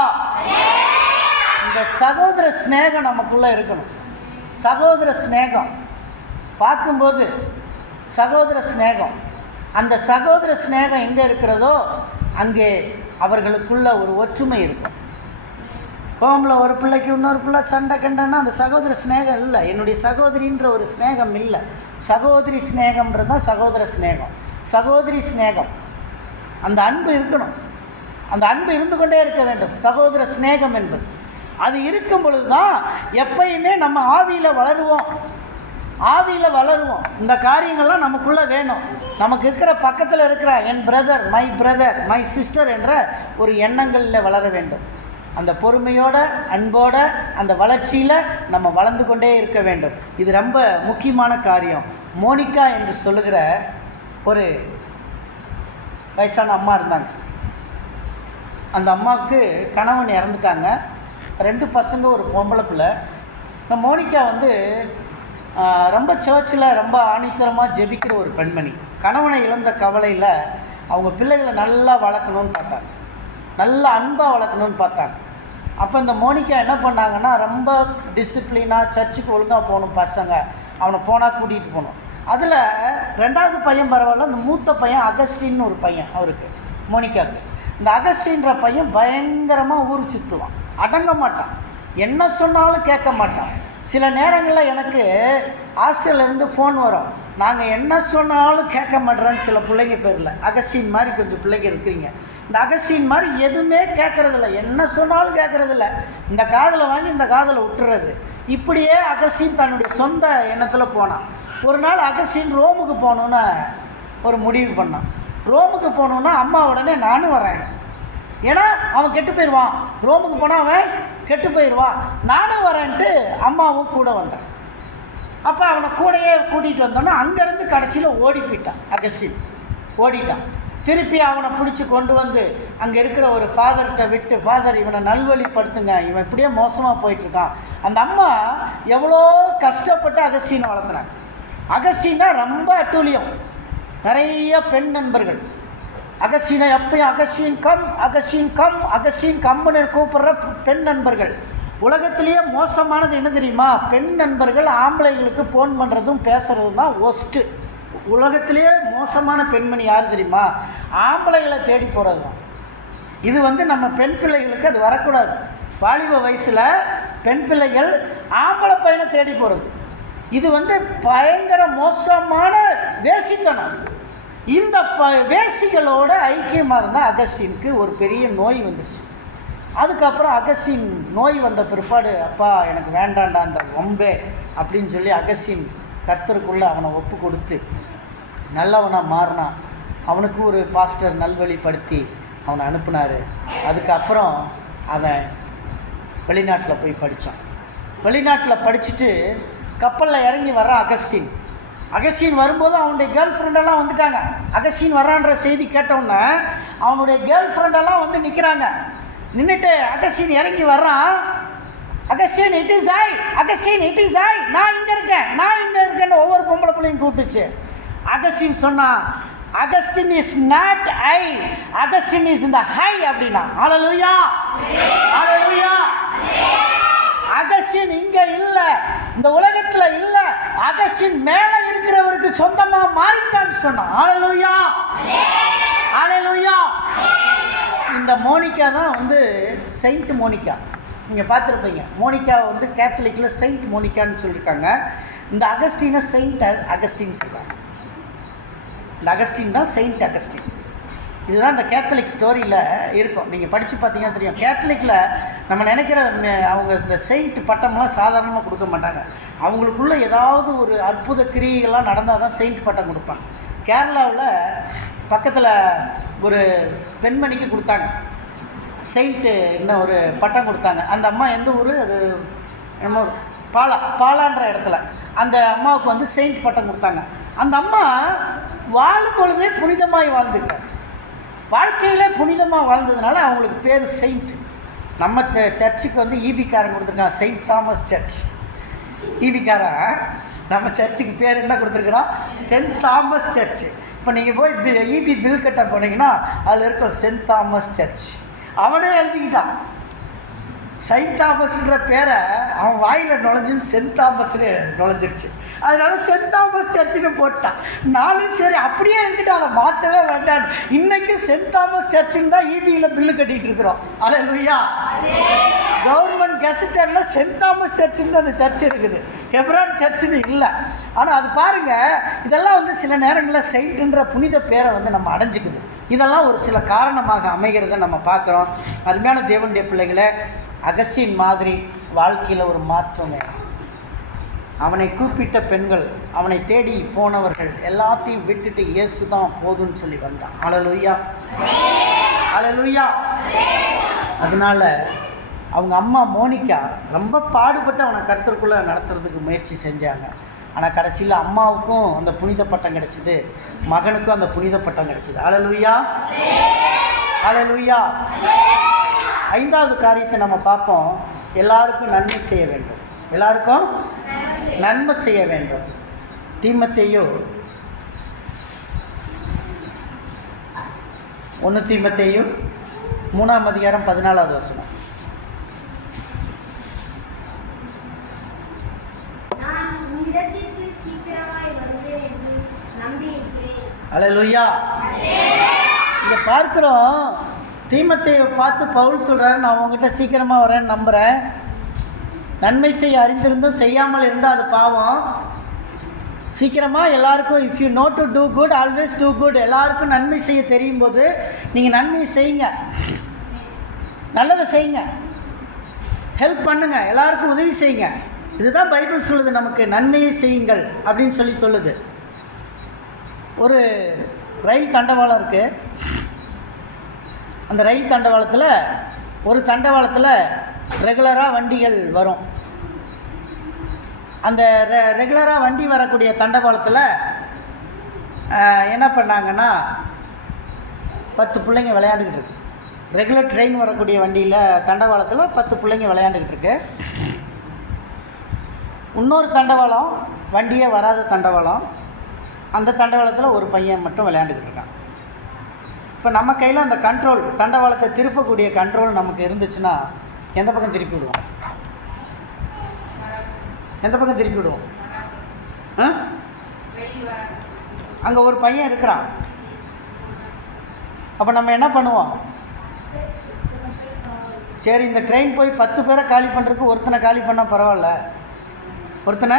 இந்த சகோதர ஸ்நேகம் நமக்குள்ளே இருக்கணும். சகோதர ஸ்நேகம் பார்க்கும்போது சகோதர ஸ்நேகம், அந்த சகோதர ஸ்நேகம் எங்கே இருக்கிறதோ அங்கே அவர்களுக்குள்ள ஒரு ஒற்றுமை இருக்கும். ஹோமில் ஒரு பிள்ளைக்கு இன்னொரு பிள்ளை சண்டை கண்டன்னா அந்த சகோதர ஸ்நேகம் இல்லை. என்னுடைய சகோதரின்ற ஒரு ஸ்நேகம் இல்லை. சகோதரி ஸ்நேகம்ன்றது தான் சகோதர ஸ்நேகம். சகோதரி ஸ்நேகம், அந்த அன்பு இருக்கணும். அந்த அன்பு இருந்து கொண்டே இருக்க வேண்டும். சகோதர ஸ்நேகம் என்பது அது இருக்கும் பொழுது தான் எப்பயுமே நம்ம ஆவியில் வளருவோம். இந்த காரியங்கள்லாம் நமக்குள்ளே வேணும். நமக்கு இருக்கிற பக்கத்தில் இருக்கிற என் பிரதர், மை சிஸ்டர் என்ற ஒரு எண்ணங்களில் வளர வேண்டும். அந்த பொறுமையோட அன்போட அந்த வளர்ச்சியில் நம்ம வளர்ந்து கொண்டே இருக்க வேண்டும். இது ரொம்ப முக்கியமான காரியம். மோனிகா என்று சொல்லுகிற ஒரு வயசான அம்மா இருந்தாங்க. அந்த அம்மாவுக்கு கணவன் இறந்துட்டாங்க. 2 பசங்க, ஒரு பொம்பளை பிள்ளை. இந்த மோனிகா ரொம்ப சர்ச்சில் ரொம்ப ஆணித்தரமாக ஜெபிக்கிற ஒரு பெண்மணி. கணவனை இழந்த கவலையில் அவங்க பிள்ளைகளை நல்லா வளர்க்கணும்னு பார்த்தாங்க, நல்லா அன்பாக வளர்க்கணும்னு பார்த்தாங்க. அப்போ இந்த மோனிகா என்ன பண்ணாங்கன்னா, ரொம்ப டிசிப்ளினாக சர்ச்சுக்கு ஒழுங்காக போகணும் பசங்க, அவனை போனால் கூட்டிகிட்டு போகணும். அதில் 2வது பையன் பரவாயில்ல, இந்த மூத்த பையன் அகஸ்டின்னு ஒரு பையன் அவருக்கு, மோனிகாவுக்கு. இந்த அகஸ்டின்ற பையன் பயங்கரமாக ஊர் சுற்றுவான், அடங்க மாட்டான், என்ன சொன்னாலும் கேட்க மாட்டான். சில நேரங்களில் எனக்கு ஹாஸ்டல்லேருந்து ஃபோன் வரும், நாங்கள் என்ன சொன்னாலும் கேட்க மாட்டேறேன்னு சில பிள்ளைங்க பேரில். அகஸ்டின் மாதிரி கொஞ்சம் பிள்ளைங்க இருக்கிறீங்க, இந்த அகஸ்டின் மாதிரி எதுவுமே கேட்குறதில்ல, என்ன சொன்னாலும் கேட்குறதில்ல, இந்த காதில் வாங்கி இந்த காதில் விட்டுறது. இப்படியே அகஸ்டின் தன்னுடைய சொந்த எண்ணத்தில் போனான். ஒரு நாள் அகஸ்டின் ரோமுக்கு போகணுன்னு ஒரு முடிவு பண்ணான். ரோமுக்கு போகணுன்னா அம்மா உடனே நானும் வரேன், ஏன்னா அவன் கெட்டு போயிடுவான், ரோமுக்கு போனால் அவன் கெட்டு போயிடுவான், நானும் வரேன்ட்டு அம்மாவும் கூட வந்தேன். அப்போ அவனை கூடையே கூட்டிகிட்டு வந்தோன்னா அங்கேருந்து கடைசியில் ஓடி போயிட்டான். அகஸ்டின் ஓடிட்டான். திருப்பி அவனை பிடிச்சி கொண்டு வந்து அங்கே இருக்கிற ஒரு ஃபாதர்கிட்ட விட்டு, ஃபாதர் இவனை நல்வழிப்படுத்துங்க, இவன் இப்படியே மோசமாக போயிட்டுருக்கான். அந்த அம்மா எவ்வளோ கஷ்டப்பட்டு அகஸ்டினை வளர்த்துனாங்க. அகஸ்டின்னா ரொம்ப அட்டூழியம், நிறைய பெண் நண்பர்கள். அகஸ்டினை எப்பயும் Augustine come, Augustine come, Augustine கம்முன்னு கூப்பிட்ற பெண் நண்பர்கள். உலகத்திலேயே மோசமானது என்ன தெரியுமா? பெண் நண்பர்கள் ஆம்பளைங்களுக்கு ஃபோன் பண்ணுறதும் பேசுகிறதும் தான் ஒஸ்ட்டு. உலகத்திலேயே மோசமான பெண்மணி யார் தெரியுமா? ஆம்பளைகளை தேடி போகிறது தான். இது நம்ம பெண் பிள்ளைகளுக்கு அது வரக்கூடாது. வாலிப வயசில் பெண் பிள்ளைகள் ஆம்பளை பையனை தேடி போகிறது, இது பயங்கர மோசமான வேசித்தனம். இந்த வேசிகளோட ஐக்கியமாக இருந்தால் அகஸ்டினுக்கு ஒரு பெரிய நோய் வந்துடுச்சு. அதுக்கப்புறம் அகஸ்டின் நோய் வந்த பிற்பாடு, அப்பா எனக்கு வேண்டாண்டா அந்த வம்பே அப்படின்னு சொல்லி அகஸ்டின் கர்த்தருக்குள்ளே அவனை ஒப்பு கொடுத்து நல்லவனாக மாறினான். அவனுக்கு ஒரு பாஸ்டர் நல்வழிப்படுத்தி அவனை அனுப்புனார். அதுக்கப்புறம் அவன் வெளிநாட்டில் போய் படித்தான். வெளிநாட்டில் படிச்சுட்டு கப்பலில் இறங்கி வர்றான் அகஸ்டின். அகஸ்டின் வரும்போது அவனுடைய கேர்ள் ஃப்ரெண்டெல்லாம் வந்துட்டாங்க. அகஸ்டின் வர்றான்ற செய்தி கேட்டவுடனே அவனுடைய கேர்ள் ஃப்ரெண்டெல்லாம் நிற்கிறாங்க. நின்றுட்டு அகஸ்டின் இறங்கி வர்றான். Augustine it is I, Augustine it is I, நான் இங்கே இருக்கேன், நான் இங்கே இருக்கேன்னு ஒவ்வொரு பொம்பளை பிள்ளையும் கூப்பிட்டுச்சு. அகஸ்டின் சொன்னான், Augustine is not I, Augustine is இந்த ஹை அப்படின்னா. ஹல்லேலூயா, ஹல்லேலூயா. அகஸ்டின் இங்கே இல்லை, இந்த உலகத்தில் இல்லை, அகஸ்டின் மேலே இருக்கிறவருக்கு சொந்தமாக மாறிட்டான்னு சொன்னான். ஹல்லேலூயா, ஹல்லேலூயா. இந்த மோனிகா தான் செயின்ட் மோனிகா. நீங்கள் பார்த்துருப்பீங்க, மோனிகா கேத்தலிக்கில் செயின்ட் மோனிகான்னு சொல்லியிருக்காங்க. இந்த அகஸ்டினை செயின்ட் அகஸ்டின் சொல்கிறாங்க. இந்த அகஸ்டின் தான் செயின்ட் அகஸ்டின். இதுதான் இந்த கேத்தலிக் ஸ்டோரியில் இருக்கும். நீங்கள் படித்து பார்த்தீங்கன்னா தெரியும். கேத்தலிக்கில் நம்ம நினைக்கிற அவங்க இந்த செயின்ட் பட்டம்லாம் சாதாரணமாக கொடுக்க மாட்டாங்க. அவங்களுக்குள்ளே ஏதாவது ஒரு அற்புத கிரியைகள்லாம் நடந்தால் தான் செயின்ட் பட்டம் கொடுப்பாங்க. கேரளாவில் பக்கத்தில் ஒரு பெண்மணிக்கு கொடுத்தாங்க செயின்ட்டு இன்னும் ஒரு பட்டம் கொடுத்தாங்க. அந்த அம்மா எந்த ஊர் அது, என்னமோ பாலான்ற இடத்துல அந்த அம்மாவுக்கு செயின்ட் பட்டம் கொடுத்தாங்க. அந்த அம்மா வாழும் பொழுதே புனிதமாய் வாழ்ந்துக்கிறாங்க. வாழ்க்கையிலே புனிதமாக வாழ்ந்ததுனால அவங்களுக்கு பேர் செயின்ட். நம்ம சர்ச்சுக்கு ஈபிக்காரன் கொடுத்துருக்கான், செயின்ட் தாமஸ் சர்ச். ஈபிக்காரன் நம்ம சர்ச்சுக்கு பேர் என்ன கொடுத்துருக்குறான்? Send Thomas search. இப்போ நீங்கள் போய் ஈபி பில் கட்ட போனீங்கன்னா அதில் இருக்க சென்ட் தாமஸ் சர்ச். அவனே எழுதிக்கிட்டான். செயின்ட் தாமஸ்ன்ற பேரை அவன் வாயில் நுழைஞ்சது சென்ட் தாமஸ்னு நுழைஞ்சிருச்சு. அதனால சென்ட் தாமஸ் சர்ச்சுன்னு போட்டான். நானும் சரி அப்படியே இருந்துட்டு அதை மாற்றவே வேண்டாம், இன்றைக்கி சென்ட் தாமஸ் சர்ச்சுன்னு தான் ஈபியில் பில்லு கட்டிகிட்டு இருக்கிறோம். ஹல்லேலூயா. கவர்மெண்ட் கெசட்டடில் சென்ட் தாமஸ் சர்ச்சுன்னு அந்த சர்ச் இருக்குது, ஹெப்ரான் சர்ச்சுன்னு இல்லை. ஆனால் அது பாருங்கள், இதெல்லாம் சில நேரங்களில் செயின்ட்டுன்ற புனித பேரை நம்ம அடைஞ்சிக்குது. இதெல்லாம் ஒரு சில காரணமாக அமைகிறத நம்ம பார்க்குறோம். அருமையான தேவனுடைய பிள்ளைகளை, அகஸ்டின் மாதிரி வாழ்க்கையில் ஒரு மாற்றம் வேணும். அவனை கூப்பிட்ட பெண்கள், அவனை தேடி போனவர்கள் எல்லாத்தையும் விட்டுட்டு இயேசு தான் போதும்னு சொல்லி வந்தான். ஹல்லேலூயா, ஹல்லேலூயா. அதனால் அவங்க அம்மா மோனிகா ரொம்ப பாடுபட்டு அவனை கர்த்தருக்குள்ளே நடத்துறதுக்கு முயற்சி செஞ்சாங்க. ஆனால் கடைசியில் அம்மாவுக்கும் அந்த புனித பட்டம் கிடச்சிது, மகனுக்கும் அந்த புனித பட்டம் கிடச்சிது. ஹல்லேலூயா, ஹல்லேலூயா. ஐந்தாவது காரியத்தை நம்ம பார்ப்போம். எல்லாருக்கும் நன்மை செய்ய வேண்டும், எல்லாருக்கும் நன்மை செய்ய வேண்டும். தீமத்தேயு 1 தீமத்தேயு 3ஆம் அதிகாரம் 14வது வசனம். ஹல்லேலூயா. இங்கே பார்க்குறோம், தீமத்தேயை பார்த்து பவுல் சொல்கிறாரு, நான் உங்ககிட்ட சீக்கிரமாக வரேன்னு நம்புகிறேன். நன்மை செய்ய அறிந்திருந்தும் செய்யாமல் இருந்தால் அது பாவம், சீக்கிரமாக எல்லாருக்கும் if you know to do good always do good. எல்லாருக்கும் நன்மை செய்ய தெரியும் போது நீங்கள் நன்மையை செய்யுங்க, நல்லதை செய்யுங்க, ஹெல்ப் பண்ணுங்கள், எல்லாருக்கும் உதவி செய்யுங்க. இதுதான் பைபிள் சொல்லுது, நமக்கு நன்மையை செய்யுங்கள் அப்படின்னு சொல்லுது. ஒரு ரயில் தண்டவாளம் இருக்குது. அந்த ரயில் தண்டவாளத்தில் ஒரு தண்டவாளத்தில் ரெகுலராக வண்டிகள் வரும். அந்த ரெகுலராக வண்டி வரக்கூடிய தண்டவாளத்தில் என்ன பண்ணாங்கன்னா 10 பிள்ளைங்க விளையாண்டுக்கிட்டு இருக்கு. ரெகுலர் ட்ரெயின் வரக்கூடிய வண்டியில் தண்டவாளத்தில் 10 பிள்ளைங்க விளையாண்டுக்கிட்டு இருக்கு. இன்னொரு தண்டவாளம் வண்டியே வராத தண்டவாளம், அந்த தண்டவாளத்தில் ஒரு பையன் மட்டும் விளையாண்டுக்கிட்டு இருக்கான். இப்போ நம்ம கையில் அந்த கண்ட்ரோல், தண்டவாளத்தை திருப்பக்கூடிய கண்ட்ரோல் நமக்கு இருந்துச்சுன்னா எந்த பக்கம் திருப்பி விடுவோம்? எந்த பக்கம் திருப்பி விடுவோம்? அங்கே ஒரு பையன் இருக்கிறான். அப்போ நம்ம என்ன பண்ணுவோம்? சரி, இந்த ட்ரெயின் போய் 10 பேரை காலி பண்ணுறதுக்கு ஒருத்தனை காலி பண்ணால் பரவாயில்ல, ஒருத்தனை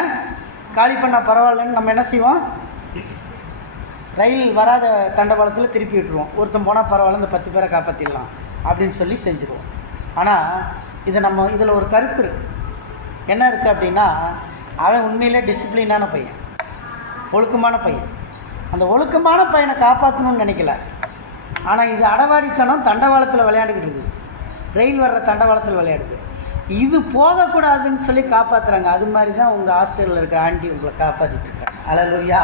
காலி பண்ணால் பரவாயில்லன்னு நம்ம என்ன செய்வோம்? ரயில் வராத தண்டவாளத்தில் திருப்பி விட்டுருவோம். ஒருத்தன் போனால் பரவாயில்ல, இந்த 10 பேரை காப்பாற்றிடலாம் அப்படின்னு சொல்லி செஞ்சுருவோம். ஆனால் இதில் ஒரு கருத்து இருக்குது. என்ன இருக்குது அப்படின்னா, அவன் உண்மையிலே டிசிப்ளினான பையன், ஒழுக்கமான பையன். அந்த ஒழுக்கமான பையனை காப்பாற்றணும்னு நினைக்கல. ஆனால் இது அடவாடித்தனம் தண்டவாளத்தில் விளையாண்டுக்கிட்டு இருக்குது. ரயில் வர்ற தண்டவாளத்தில் விளையாடுது. இது போகக்கூடாதுன்னு சொல்லி காப்பாற்றுறாங்க. அது மாதிரி தான் உங்கள் ஹாஸ்டலில் இருக்கிற ஆண்டி உங்களை காப்பாற்றிட்டுருக்காங்க. அல்லேலூயா,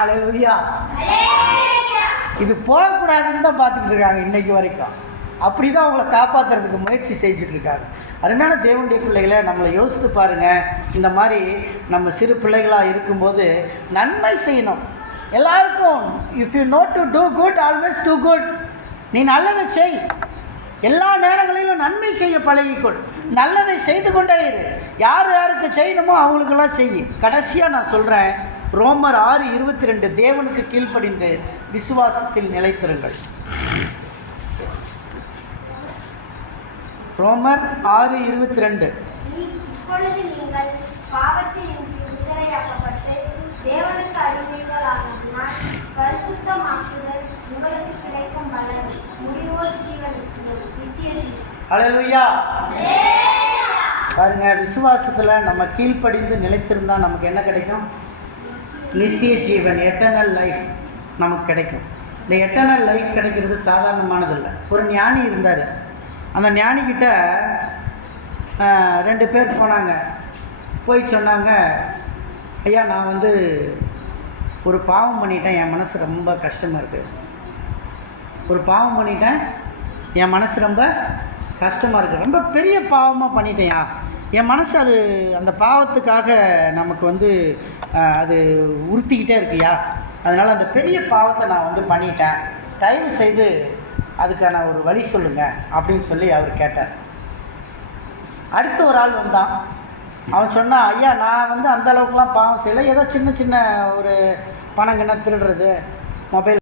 அல்லேலூயா. இது போகக்கூடாதுன்னு தான் பார்த்துக்கிட்டு இருக்காங்க இன்றைக்கு வரைக்கும். அப்படி தான் உங்களை காப்பாற்றுறதுக்கு முயற்சி செஞ்சிட்ருக்காங்க. அருமையான தேவனுடைய பிள்ளைகளை நம்மளை யோசித்து பாருங்கள். இந்த மாதிரி நம்ம சிறு பிள்ளைகளாக இருக்கும்போது நன்மை செய்யணும் எல்லாருக்கும். If you know to do good always do good. நீ நல்லதை செய், எல்லா நேரங்களிலும் நன்மை செய்ய பழகிக்கொள், நல்லதை செய்து கொண்டே இரு. யார் யாருக்கு செய்யணுமோ அவங்களுக்கெல்லாம் செய். கடைசியாக நான் சொல்கிறேன், ரோமர் 6:22, தேவனுக்கு கீழ்ப்படிந்து விசுவாசத்தில் நிலைத்திருங்கள். ரோமர் 6:22. இப்பொழுது நீங்கள் பாவத்தினின்று விடுதலையாக்கப்பட்டு தேவனுக்கு அடிமைகளானதினால் பரிசுத்தமாக்குதல் உங்களுக்கு கிடைக்கும் பலன் முடிவோர் ஜீவனுக்கு நித்திய ஜீவன். அல்லேலூயா. பாருங்க, விசுவாசத்தில் நம்ம கீழ்ப்படிந்து நிலைத்திருந்தால் நமக்கு என்ன கிடைக்கும்? நித்திய ஜீவன், எட்டர்னல் லைஃப் நமக்கு கிடைக்கும். இந்த எட்டர்னல் லைஃப் கிடைக்கிறது சாதாரணமானதில்லை. ஒரு ஞானி இருந்தார். அந்த ஞானிக்கிட்ட 2 பேர் போனாங்க. போய் சொன்னாங்க, ஐயா நான் ஒரு பாவம் பண்ணிட்டேன், என் மனசு ரொம்ப கஷ்டமாக இருக்குது. ஒரு பாவம் பண்ணிட்டேன், என் மனசு ரொம்ப கஷ்டமாக இருக்குது. ரொம்ப பெரிய பாவமாக பண்ணிட்டேன்யா, என் மனசு அந்த பாவத்துக்காக நமக்கு அது உறுத்திக்கிட்டே இருக்குயா. அதனால் அந்த பெரிய பாவத்தை நான் பண்ணிட்டேன், தயவு செய்து அதுக்கான ஒரு வழி சொல்லுங்கள் அப்படின்னு சொல்லி அவர் கேட்டார். அடுத்த ஒரு ஆள் வந்தான். அவன் சொன்னான், ஐயா நான் அந்த அளவுக்குலாம் பாவம் செய்யலை, ஏதோ சின்ன சின்ன ஒரு பணம் கிண திருடுறது, மொபைல்